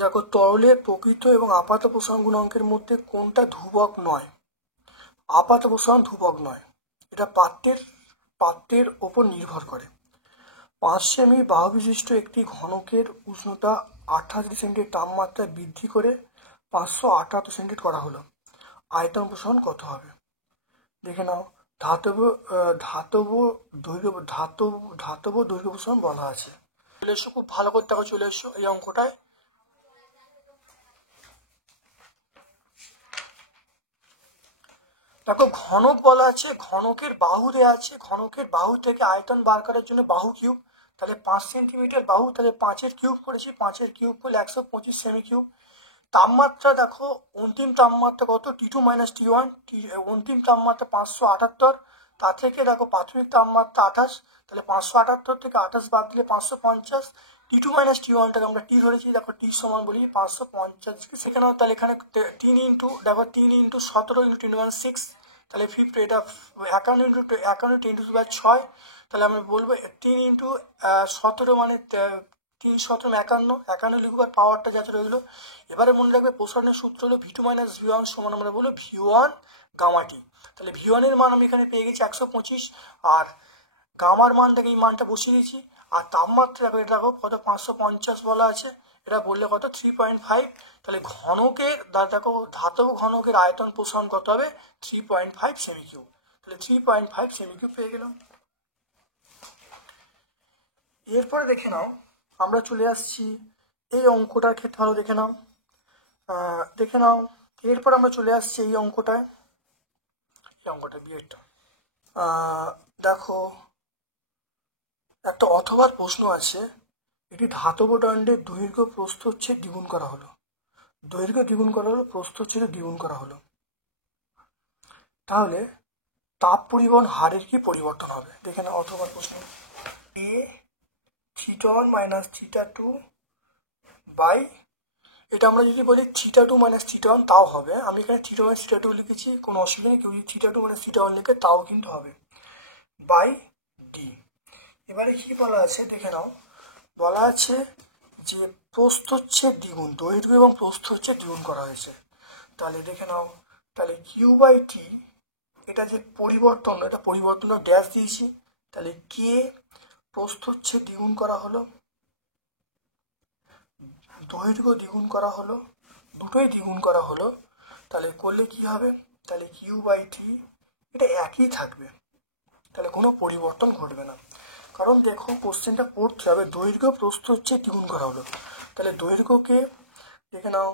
দেখো তরলের প্রকৃত এবং আপাত প্রসারণ গুণাঙ্কের মধ্যে কোনটা ধ্রুবক নয়? আপাত প্রসারণ ধ্রুবক নয়, এটা পাত্রের ওপর নির্ভর করে। 5 সেমি বাহু বিশিষ্ট একটি ঘনকের উষ্ণতা 28 ডিগ্রি সেন্টিগ্রেড তাপমাত্রা বৃদ্ধি করে 578 সেন্টিগ্রেড করা হলো, আয়তন প্রসারণ কত হবে? দেখে নাও, ধাতব দৈর্ঘ্য প্রসারণ বলা আছে। চলে এসো, খুব ভালো করে দেখো, চলে এসো এই অঙ্কটায়। দেখো ঘনক বলা আছে, ঘনকের বাহু দেওয়া আছে, ঘনকের বাহু থেকে আয়তন বার করার জন্য বাহু কিউব, তাহলে 5 সেন্টিমিটার বাহু, তাহলে 5-এর কিউব করেছি, 5-এর কিউব করলে 125 সেমি কিউব। তাপমাত্রা দেখো অন্তিম তাপমাত্রা কত, T2 - T1, অন্তিম তাপমাত্রা 578, তা থেকে দেখো প্রাথমিক তাপমাত্রা 28, তাহলে 578 থেকে 28 বাদ দিলে 550। T2 - T1টাকে আমরা টি ধরেছি, দেখো টি সমান বলি 550, সেখানেও তাহলে এখানে 3 ইন্টু দেখো 3 ইন্টু 17 ইন্টু 10 6, তাহলে 50, এটা 51 ইন্টু 10⁻6, তাহলে আমি বলবো 3 ইন্টু 17 মানে 3×17 = 51 লিখবো, আর পাওয়ারটা যাতে রইলো। এবারে মনে রাখবে প্রসারণের সূত্র হলো V2 - V1 সমান আমরা বলবো V1 গামা টি। তাহলে V1 এর মান আমি এখানে পেয়ে গেছি 125, আর গামার মানটাকে এই মানটা বসিয়ে দিয়েছি, আর তাপমাত্রা এটা দেখো কত 550 বলা আছে, এটা বললে কত 3.5, তাহলে ঘনকের দেখো ধাতব ঘনকের আয়তন প্রসারণ কত হবে 3.5 সেমি কিউব, তাহলে 3.5 সেমি কিউব পেয়ে গেলাম। এরপরে দেখে নাও আমরা চলে আসছি এই অঙ্কটার ক্ষেত্রে, ভালো দেখে নাও এরপর আমরা চলে আসছি এই অঙ্কটায়, বিয়েরটা দেখো একটা অথবা প্রশ্ন আছে, একটি ধাতব দণ্ডের দৈর্ঘ্য প্রস্থ হচ্ছে দ্বিগুণ করা হলো, দৈর্ঘ্য দ্বিগুণ করা হলো, প্রস্থ হচ্ছে দ্বিগুণ করা হলো, তাহলে তাপ পরিবহন হারের কি পরিবর্তন হবে? দেখে না অথবা প্রশ্ন, এ θ1 - θ2 বাই, এটা আমরা যদি বলি θ2 - θ1 তাও হবে, আমি এখানে θ1 - θ2 লিখেছি, কোনো অসুবিধা নেই, কেউ যদি θ2 - θ1 লিখে তাও কিন্তু হবে, বাই ডি। এবারে কি বলা আছে দেখে নাও, বলা আছে যে প্রস্থ হচ্ছে দ্বিগুণ, দৈর্ঘ্য এবং প্রস্থ হচ্ছে দ্বিগুণ করা হয়েছে, তাহলে দেখে নাও, তাহলে কিউ বাই টি, এটা যে পরিবর্তন, এটা পরিবর্তন ড্যাশ দিয়েছি, তাহলে কে প্রস্থ হচ্ছে দ্বিগুণ করা হলো, দৈর্ঘ্য দ্বিগুণ করা হলো, দুটোই দ্বিগুণ করা হলো, তাহলে করলে কি হবে, তাহলে কিউ বাই টি এটা একই থাকবে, তাহলে কোনো পরিবর্তন ঘটবে না, কারণ দেখো কোশ্চেনটা পড়তে হবে, দৈর্ঘ্য প্রস্থ হচ্ছে দ্বিগুণ করা হলো, তাহলে দৈর্ঘ্যকে দেখে নাও,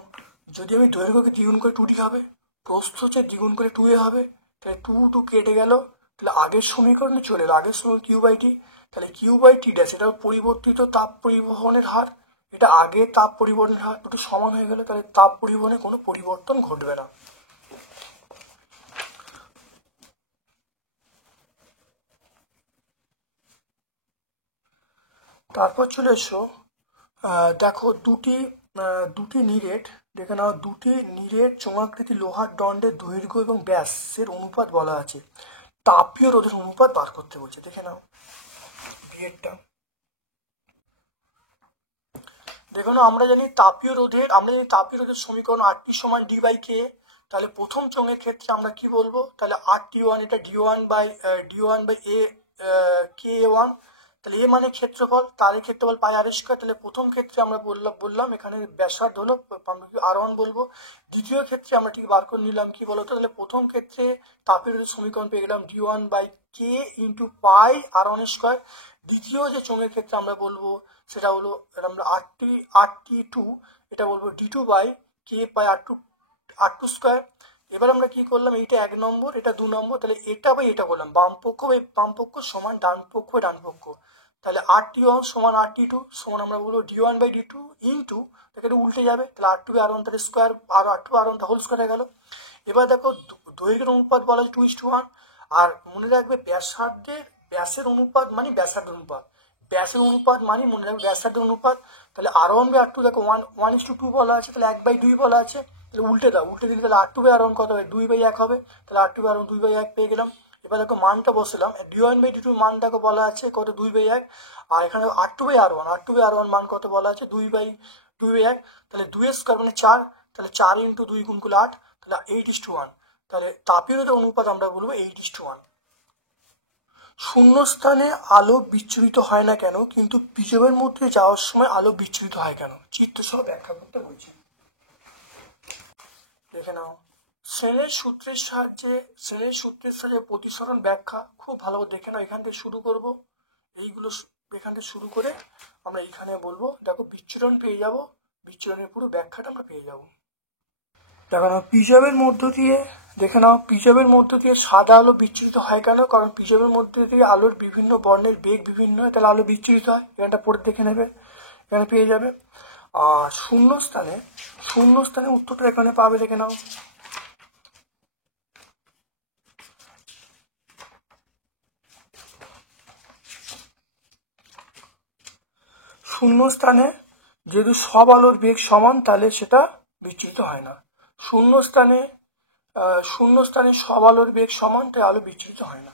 যদি আমি দৈর্ঘ্যকে দ্বিগুণ করে 2D হবে, প্রস্থ হচ্ছে দ্বিগুণ করে 2A হবে, তাহলে 2 কেটে গেল, তাহলে আগের সমীকরণে চলে এলো, আগের সমীকরণ কিউ বাই টি, তাহলে কিউ বাই টি ড্যাশ এটা পরিবর্তিত তাপ পরিবহনের হার, এটা আগে তাপ পরিবহনের হার, দুটো সমান হয়ে গেল, তাহলে তাপ পরিবহনে কোনো পরিবর্তন ঘটবে না। তারপর চলে এসো, দেখো দুটি নিরেট, দেখে নাও দুটি নিরেট চোঙাকৃতি লোহার দণ্ডের দৈর্ঘ্য এবং ব্যাসের অনুপাত বলা আছে, তাপীয় রোধের অনুপাত বার করতে বলছে, দেখে নাও বিয়েরটা, দেখো না আমরা জানি তাপীয় রোধের সমীকরণ RT = D/K, তাহলে প্রথম চোঙের ক্ষেত্রে আমরা কি বলবো, তাহলে RT1 এটা D1/A KA1, তাহলে এ মানে ক্ষেত্রফল, তারের ক্ষেত্রফল πr², তাহলে প্রথম ক্ষেত্রে আমরা বললাম এখানে ব্যাসার্ধ হলো R1 বলবো, দ্বিতীয় ক্ষেত্রে আমরা ঠিক বার করে নিলাম কি বলতো, তাহলে প্রথম ক্ষেত্রে তাপীয় রোধের সমীকরণ পেয়ে গেলাম D1/K × πr1², দ্বিতীয় যে চোঙের ক্ষেত্রে আমরা বলবো সেটা হলো আমরা RT2, এটা বলবো D2/K πr2²। এবার আমরা কি করলাম, এইটা 1 নম্বর, এটা 2 নম্বর, তাহলে এটা বাই এটা করলাম, বাম পক্ষ সমান ডান পক্ষ, তাহলে RT1 = RT2 সমান আমরা বলবো D1/D2 ইন্টু, এটা উল্টে যাবে, তাহলে R2/R1 তাহলে স্কোয়ার, আর R2/R1 হোল স্কোয়ার হয়ে গেল। এবার দেখো দৈর্ঘ্যের অনুপাত বলা হয় 2:1, আর মনে রাখবে ব্যাসের অনুপাত মানে মনে রাখবে ব্যাসার্ধের অনুপাত, তাহলে R1/R2 দেখো 1:2 বলা আছে, তাহলে 1/2 বলা আছে, তাহলে উল্টে দিলে তাহলে R2/R1 কত হবে, 2/1 হবে, তাহলে R2/R1 2/1 পেয়ে গেলাম। এবার দেখো মানটা বসলাম, D1/D2 মান দেখো বলা আছে কত 2/1, আর এখানে R2/R1 মান কত বলা আছে 2/1, তাহলে 2² মানে 4, তাহলে 4 × 2 × 8, তাহলে 8:1, তাহলে তাপীয় রোধের অনুপাত আমরা বলবো 8:1। শূন্যস্থানে আলো বিচ্ছুরিত হয় না কেন, কিন্তু বিজোড়ের মধ্যে যাওয়ার সময় আলো বিচ্ছুরিত হয় কেন, চিত্র সহ ব্যাখ্যা করতে বলছি, দেখে নাও। শ্রেণীর সূত্রের সাহায্যে প্রতিসরণ ব্যাখ্যা, খুব ভালো করে দেখে নাও, এখান থেকে শুরু করব, এইগুলো এখান থেকে শুরু করে আমরা এইখানে বলবো, দেখো বিচ্ছুরণ পেয়ে যাব, বিচ্ছুরণের পুরো ব্যাখ্যাটা আমরা পেয়ে যাব। দেখো নাও প্রিজমের মধ্য দিয়ে, দেখে নাও প্রিজমের মধ্য দিয়ে সাদা আলো বিচ্ছুরিত হয় কেন? কারণ প্রিজমের মধ্য দিয়ে আলোর বিভিন্ন বর্ণের বেগ বিভিন্ন হয়, তাহলে আলো বিচ্ছুরিত হয়। এটা পড়ে দেখে নেবে, এখানে পেয়ে যাবে। আর শূন্যস্থানে উত্তরটা এখানে পাবে, দেখে নাও। শূন্যস্থানে যেহেতু সব আলোর বেগ সমান, তাহলে সেটা বিচ্ছুরিত হয় না। শূন্যস্থানে সব আলোর বেগ সমান, তাই আলো বিচ্ছুরিত হয় না।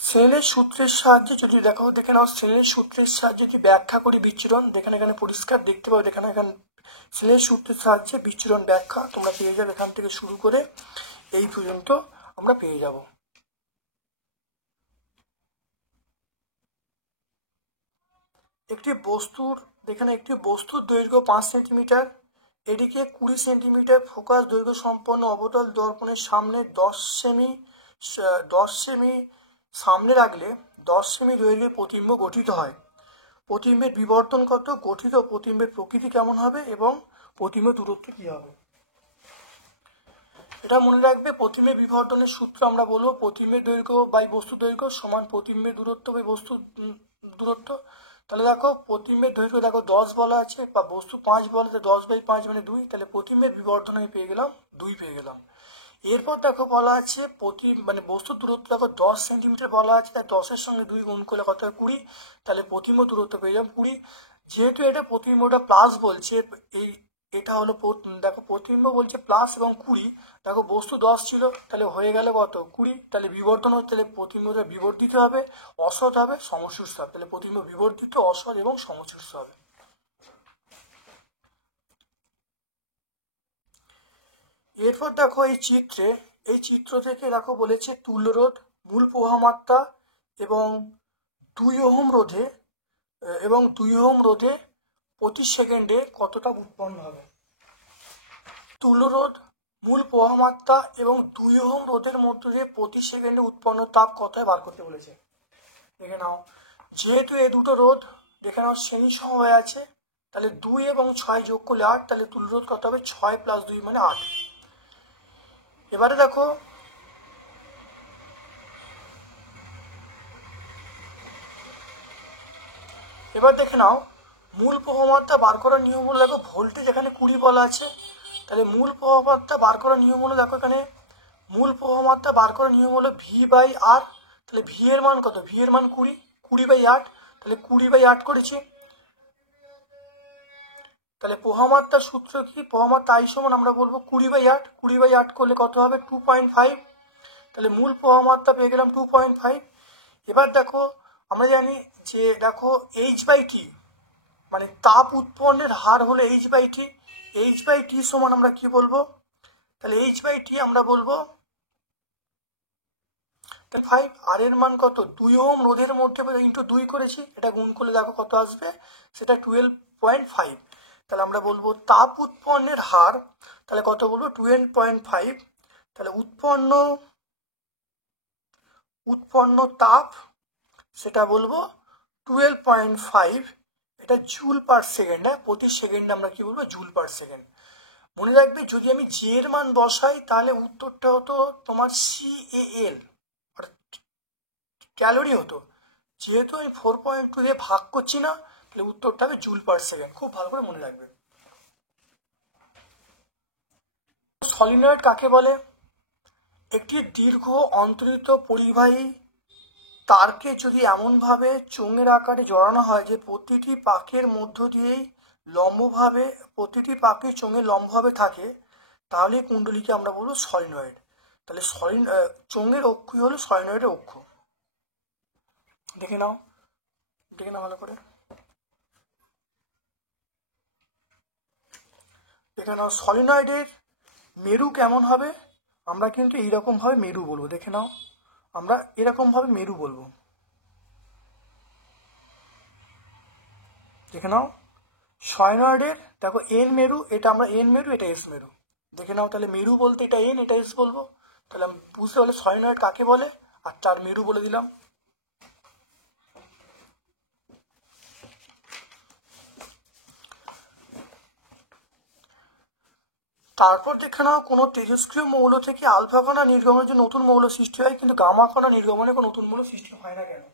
স্নেলের সূত্রের সাহায্যে যদি দেখে নাও, স্নেলের সূত্রের সাহায্যে যদি ব্যাখ্যা করি বিচ্ছুরণ, এখানে পরিষ্কার দেখতে পাবো। এখানে স্নেলের সূত্রের সাহায্যে বিচ্ছুরণ ব্যাখ্যা তোমরা পেয়ে যাবে। এখান থেকে শুরু করে এই পর্যন্ত আমরা পেয়ে যাব। একটি বস্তুর দৈর্ঘ্য 5 সেন্টিমিটার, এটিকে 20 সেন্টিমিটার ফোকাস দৈর্ঘ্য সম্পন্ন অবতল দর্পণের সামনে 10 সেমি সামনে রাখলে 10 সেমি দৈর্ঘ্যের প্রতিবিম্ব গঠিত হয়। প্রতিবিম্বের বিবর্তন কত, গঠিত প্রতিবিম্বের প্রকৃতি কেমন হবে এবং প্রতিবিম্ব দূরত্ব কি হবে? এটা মনে রাখবে। প্রতিবিম্বের বিবর্তনের সূত্র আমরা বলবো প্রতিবিম্বের দৈর্ঘ্য বাই বস্তু দৈর্ঘ্য সমান প্রতিবিম্বের দূরত্ব বাই বস্তু দূরত্ব। তাহলে দেখো প্রতিবিম্বের দৈর্ঘ্য দেখো 10 বলা আছে, বা বস্তু 5 বলা আছে, 10/5 মানে 2, তাহলে প্রতিবিম্বের বিবর্তন আমি পেয়ে গেলাম 2 পেয়ে গেলাম। এরপর দেখো বলা আছে বস্তুর দূরত্ব দেখো 10 সেন্টিমিটার বলা আছে, তাই 10-এর সঙ্গে 2 গুণ করলে কত হয়? 20, তাহলে প্রতিবিম্ব দূরত্ব পেয়ে যাবো 20। যেহেতু এটা প্রতিবিম্বটা প্লাস বলছে, এটা হলো দেখো প্রতিবিম্ব বলছে প্লাস এবং 20, দেখো বস্তু 10 ছিল, তাহলে হয়ে গেল কত? 20, তাহলে বিবর্তন হচ্ছে, তাহলে প্রতিবিম্বটা বিবর্তিত হবে, অসৎ হবে, সমশীর্ষ হবে। তাহলে প্রতিবিম্ব বিবর্তিত, অসৎ এবং সমশীর্ষ হবে। এরপর দেখো এই চিত্র থেকে দেখো বলেছে তুল্যরোধ, মূল প্রবাহমাত্রা এবং 2 ওহম রোধে প্রতি সেকেন্ডে কত তাপ উৎপন্ন হবে। তুল্যরোধ, মূল প্রবাহমাত্রা এবং 2 ওহম রোধের মধ্যে প্রতি সেকেন্ডে উৎপন্ন তাপ কত বার করতে বলেছে। দেখে নাও, যেহেতু এই দুটো রোধ দেখে নাও শ্রেণী সমবায় আছে, তাহলে 2 এবং 6 যোগ করলে 8, তাহলে তুল্যরোধ কত হবে? 6 + 2 মানে 8। এবারে দেখো দেখে নাও মূল প্রবাহমাত্রা বার করার নিয়ম হলো, দেখো ভোল্টেজ এখানে 20 বলা আছে, তাহলে মূল প্রবাহমাত্রা বার করার নিয়ম হলো, দেখো এখানে মূল প্রবাহমাত্রা বার করার নিয়ম হলো V/R। তাহলে ভি এর মান কত? ভি এর মান 20/8, তাহলে 20/8 করেছি। তাহলে প্রবাহমাত্রার সূত্র কি? প্রবাহমাত্রা I সমান আমরা বলবো 20/8, 20/8 করলে কত হবে? 2.5, তাহলে মূল প্রবাহমাত্রা পেয়ে গেলাম 2.5। এবার দেখো আমরা জানি যে দেখো H/T মানে তাপ উৎপন্নের হার হলো H/T। H/T সমান আমরা কি বলবো? তাহলে H/T আমরা বলবো 5। আর এর মান কত? 2 ওহম রোধের মধ্যে ইন্টু 2 করেছি, এটা গুণ করলে দেখো কত আসবে, সেটা 12.5। তাহলে আমরা বলবো তাপ উৎপন্নের হার, তাহলে কত বলবো? 12.5। তাহলে উৎপন্ন তাপ সেটা বলবো 12.5, এটা জুল পার সেকেন্ড। প্রতি সেকেন্ডে আমরা কি বলবো? Joule per second. মনে রাখবে যদি আমি জি এর মান বসাই, তাহলে উত্তরটা হতো তোমার CAL ক্যালোরি হতো। যেহেতু আমি 4.2 দিয়ে ভাগ করছি না, তাহলে উত্তরটা হবে জুল পার সেকেন্ড। খুব ভালো করে মনে রাখবে। সলিনয়েড কাকে বলে? একটি দীর্ঘ অন্তরিত পরিবাহী তারকে যদি এমনভাবে চোঙের আকারে জড়ানো হয় যে প্রতিটি পাকের মধ্য দিয়েই প্রতিটি পাখি চোঙে লম্বভাবে থাকে, তাহলে কুণ্ডলীকে আমরা বলবো সলিনয়েড। তাহলে চোঙের অক্ষই হলো সলিনয়েডের অক্ষ। দেখে নাও ভালো করে। দেখে নাও সলিনয়েডের মেরু কেমন হবে? আমরা কিন্তু এইরকম ভাবে মেরু বলবো। দেখে নাও, আমরা এরকম ভাবে মেরু বলবো। দেখে নাও সলিনয়েডের দেখো এন মেরু, এটা আমরা এন মেরু, এটা এস মেরু। দেখে নাও, তাহলে মেরু বলতে এটা এন, এটা এস বলবো। তাহলে বুঝতে পারলে সলিনয়েড কাকে বলে, আর তার মেরু বলে দিলাম। তারপর দেখে নাও কোনো তেজস্ক্রিয় মৌল থেকে আলফা কণা নির্গমনের জন্য নতুন মৌল সৃষ্টি হয়, কিন্তু গামা কণা নির্গমনে কোনো নতুন মৌল সৃষ্টি হয় না কেন?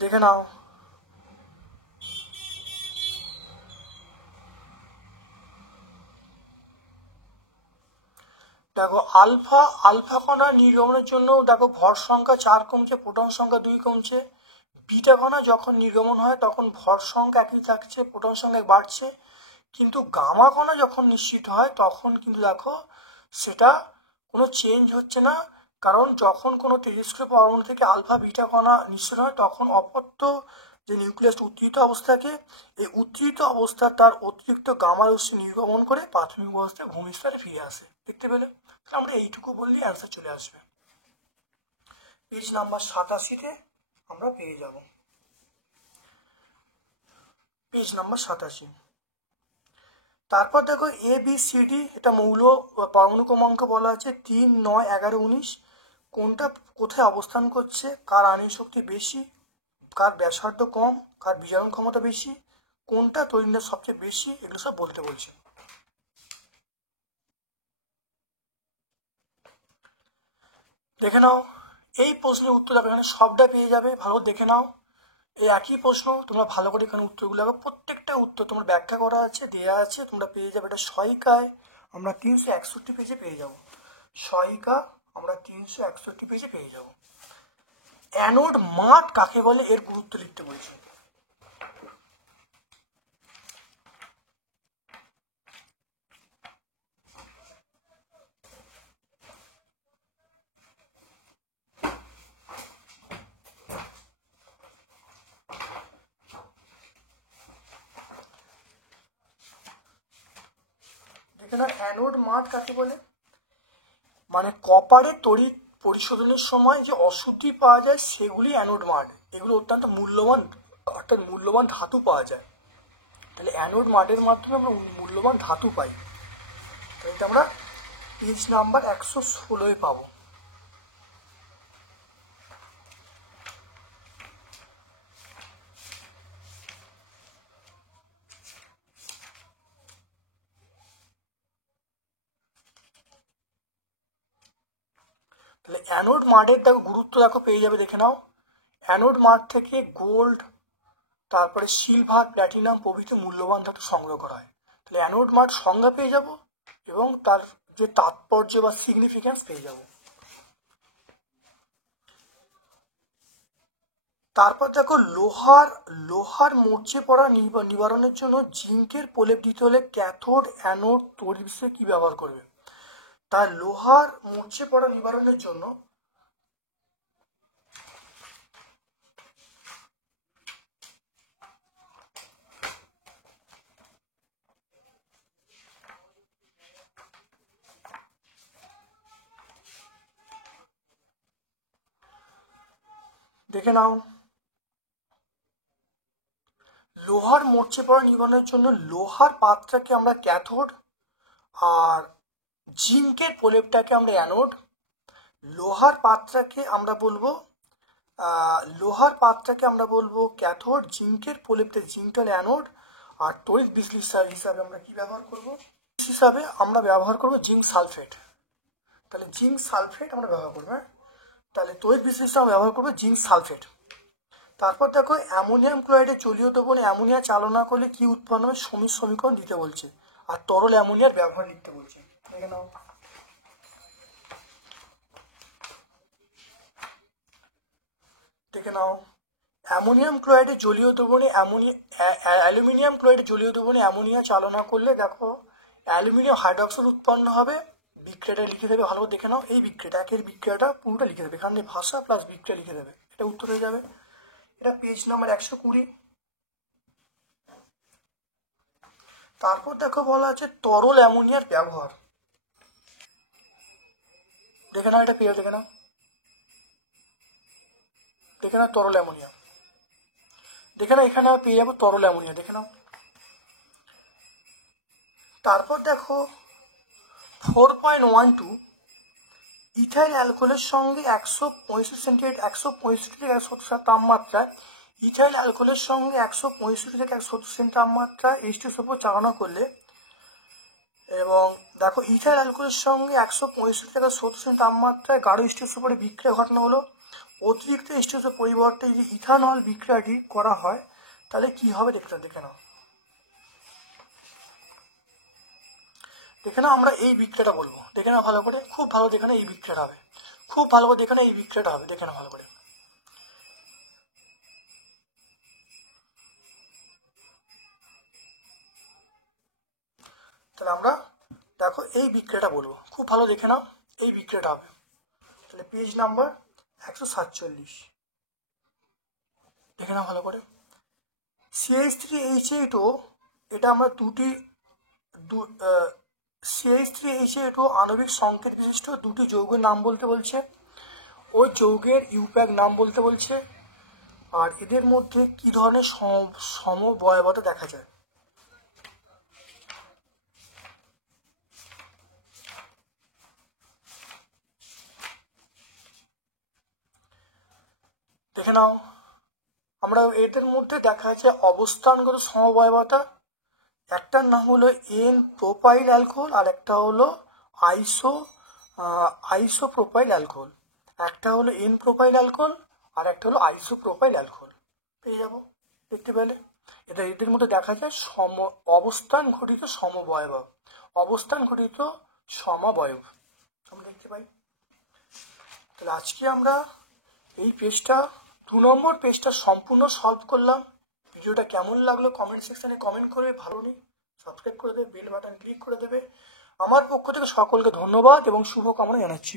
দেখে নাও, দেখো আলফা কণা নির্গমনের জন্য দেখো ভর সংখ্যা 4 কমছে, প্রোটন সংখ্যা 2 কমছে। বিটা কণা যখন নির্গমন হয় তখন ভর সংখ্যা একই থাকছে, প্রোটন সংখ্যা বাড়ছে। কিন্তু গামা কণা যখন নিশ্চিত হয় তখন কিন্তু দেখো সেটা কোনো চেঞ্জ হচ্ছে না, কারণ যখন কোনো তেজস্ক্রিয় পরমাণু থেকে আলফা বিটা কণা নিশ্চিত হয় তখন অপত্য যে নিউক্লিয়াস উত্তেজিত অবস্থাকে, এই উত্তেজিত অবস্থা তার অতিরিক্ত গামা রশ্মি নির্গমন করে প্রাথমিক অবস্থায় ভূমিস্তরে ফিরে আসে। দেখতে পেলে? আমরা এইটুকু বললেই অ্যান্সার চলে আসবে। পেজ নাম্বার 87-তে আমরা পেয়ে যাব। Page number 87। তারপর দেখো এ বি সি ডি, এটা মৌল পরমাণু ক্রমাঙ্ক বলা আছে 3, 9, 11, 19। কোনটা কোথায় অবস্থান করছে, কার আণবিক শক্তি বেশি, কার ব্যাসার্ধ কম, কার বিজারণ ক্ষমতা বেশি, কোনটা তড়িৎ সবচেয়ে বেশি, এগুলো সব বলতে বলছে। দেখে নাও এই প্রশ্নের উত্তর দেখো, এখানে সবটা পেয়ে যাবে, ভালো দেখে নাও। এই একই প্রশ্ন, তোমরা ভালো করে এখানে উত্তরগুলো দেখো, প্রত্যেকটা উত্তর তোমার ব্যাখ্যা করা আছে, দেওয়া আছে, তোমরা পেয়ে যাবে। এটা সহায়িকায় আমরা 361 পেজে পেয়ে যাব। সহায়িকা আমরা 361 পেজে পেয়ে যাব। অ্যানোড মাঠ কাকে বলে এর গুরুত্ব লিখতে বলছে। এখানে অ্যানোড মাঠ কাকে বলে, মানে কপারের তড়িৎ পরিশোধনের সময় যে অশুদ্ধি পাওয়া যায় সেগুলি অ্যানোড মাঠ। এগুলো অত্যন্ত মূল্যবান, অর্থাৎ মূল্যবান ধাতু পাওয়া যায়। তাহলে অ্যানোড মাঠের মাধ্যমে আমরা মূল্যবান ধাতু পাই। এটা আমরা পেজ নাম্বার 116 পাবো। তাহলে অ্যানোড মাঠের দেখো গুরুত্ব দেখো পেয়ে যাবে, দেখে নাও। অ্যানোড মাঠ থেকে গোল্ড, তারপরে সিলভার, প্ল্যাটিনাম প্রভৃতি মূল্যবান ধাতু সংগ্রহ করা হয়। তাহলে অ্যানোড মাঠ সংজ্ঞা পেয়ে যাব এবং তার যে তাৎপর্য বা সিগনিফিক্যান্স পেয়ে যাব। তারপর দেখো লোহার মরচে পড়া নিবারণের জন্য জিঙ্কের প্রলেপ দিতে হলে ক্যাথোড অ্যানোড তড়িৎ বিশ্লেষণ কি ব্যবহার করবে? তার লোহার মরচে পড়া নিবারণের জন্য দেখে নাও, লোহার মরচে পড়া নিবারণের জন্য লোহার পাত্রকে আমরা ক্যাথোড আর জিঙ্কের প্রলেপটাকে আমরা অ্যানোড। লোহার পাত্রকে আমরা বলবো ক্যাথোড, জিঙ্কের প্রলেপটা জিঙ্কটা অ্যানোড। আর তড়িৎ বিশ্লেষক হিসাবে আমরা কি ব্যবহার করব? হিসাবে আমরা ব্যবহার করব জিঙ্ক সালফেট। তাহলে জিঙ্ক সালফেট আমরা ব্যবহার করবো। তাহলে তড়িৎ বিশ্লেষক আমরা ব্যবহার করবো জিঙ্ক সালফেট। তারপর দেখো অ্যামোনিয়াম ক্লোরাইডের জলীয় দ্রবণে অ্যামোনিয়া চালনা করলে কি উৎপন্ন হবে সমীর সমীকরণ দিতে বলছে, আর তরল অ্যামোনিয়ার ব্যবহার লিখতে বলছে। দেখে নাও, অ্যামোনিয়াম ক্লোরাইডের জলীয় দ্রবণে অ্যালুমিনিয়াম ক্লোরাইডের জলীয় দ্রবণে অ্যামোনিয়া চালনা করলে দেখো অ্যালুমিনিয়াম হাইড্রক্সাইড উৎপন্ন হবে। বিক্রিয়াটা লিখে দেবে, ভালো দেখে নাও। এই বিক্রিয়াটাকের বিক্রিয়াটা পুরোটা লিখে দেবে, এখানে ভাষা প্লাস বিক্রিয়া লিখে দেবে, এটা উত্তর হয়ে যাবে। এটা পেজ নাম্বার 120। তারপর দেখো বলা আছে তরল অ্যামোনিয়ার ব্যবহার। দেখে নাও এটা পেয়ে, দেখে নাও, দেখে নাও তরল অ্যামোনিয়া, দেখে নাও এখানে পেয়ে যাবো তরল অ্যামোনিয়া, দেখে নাও। তারপর দেখো 4.12 ইথাইল অ্যালকোহলের সঙ্গে 165 সেন্টিগ্রেড 165 থেকে 170 তাপমাত্রায় ইথাইল অ্যালকোহলের সঙ্গে 165 থেকে 170 তাপমাত্রায় H2SO4 চালনা করলে, এবং দেখো ইথাইল অ্যালকোহলের সঙ্গে 165 থেকে 70 তাপমাত্রায় গাঢ় H2SO4 বিক্রিয়া ঘটানো হলো। অতিরিক্ত H2SO4 পরিবর্তে যদি ইথানল বিক্রিয়াটি করা হয় তাহলে কি হবে দেখে নাও। দেখে নাও আমরা এই বিক্রিয়াটা বলবো, দেখে নাও ভালো করে, খুব ভালো দেখে নাও এই বিক্রিয়াটা হবে, খুব ভালো করে দেখে নাও এই বিক্রিয়াটা হবে, দেখে নাও ভালো করে। তাহলে আমরা দেখো এই বিক্রিয়াটা বলবো, খুব ভালো দেখে নাও এই বিক্রিয়াটা হবে। তাহলে পেজ নাম্বার 147, দেখে নাও ভালো করে। CH3HAO এটা আমরা CH3HAO আণবিক সংকেত বিশিষ্ট দুটি যৌগের নাম বলতে বলছে, ওই যৌগের ইউপ্যাক নাম বলতে বলছে, আর এদের মধ্যে কি ধরনের সমবয়বতা দেখা যায়। দেখে নাও আমরা এদের মধ্যে দেখা যাচ্ছে অবস্থানগত সমবয়বতা, একটার নাম হলো এন প্রোপাইল অ্যালকোহল আর একটা হলো আইসোপ্রোপাইল অ্যালকোহল, একটা হলো এন প্রোপাইল অ্যালকোহল আর একটা হলো আইসোপ্রোপাইল অ্যালকোহল, পেয়ে যাবো দেখতে পেলে। এটা এদের মধ্যে দেখা যায় অবস্থান ঘটিত সমবয়ব, অবস্থান ঘটিত সমবয়ব আমরা দেখতে পাই। তাহলে আজকে আমরা এই পেজটা 2 নম্বর পেজটা সম্পূর্ণ সলভ করলাম। ভিডিওটা কেমন লাগলো কমেন্ট সেকশনে কমেন্ট করবে, ভালো নেই সাবস্ক্রাইব করে দেবে, বেল বাটন ক্লিক করে দেবে। আমার পক্ষ থেকে সকলকে ধন্যবাদ এবং শুভকামনা জানাচ্ছি।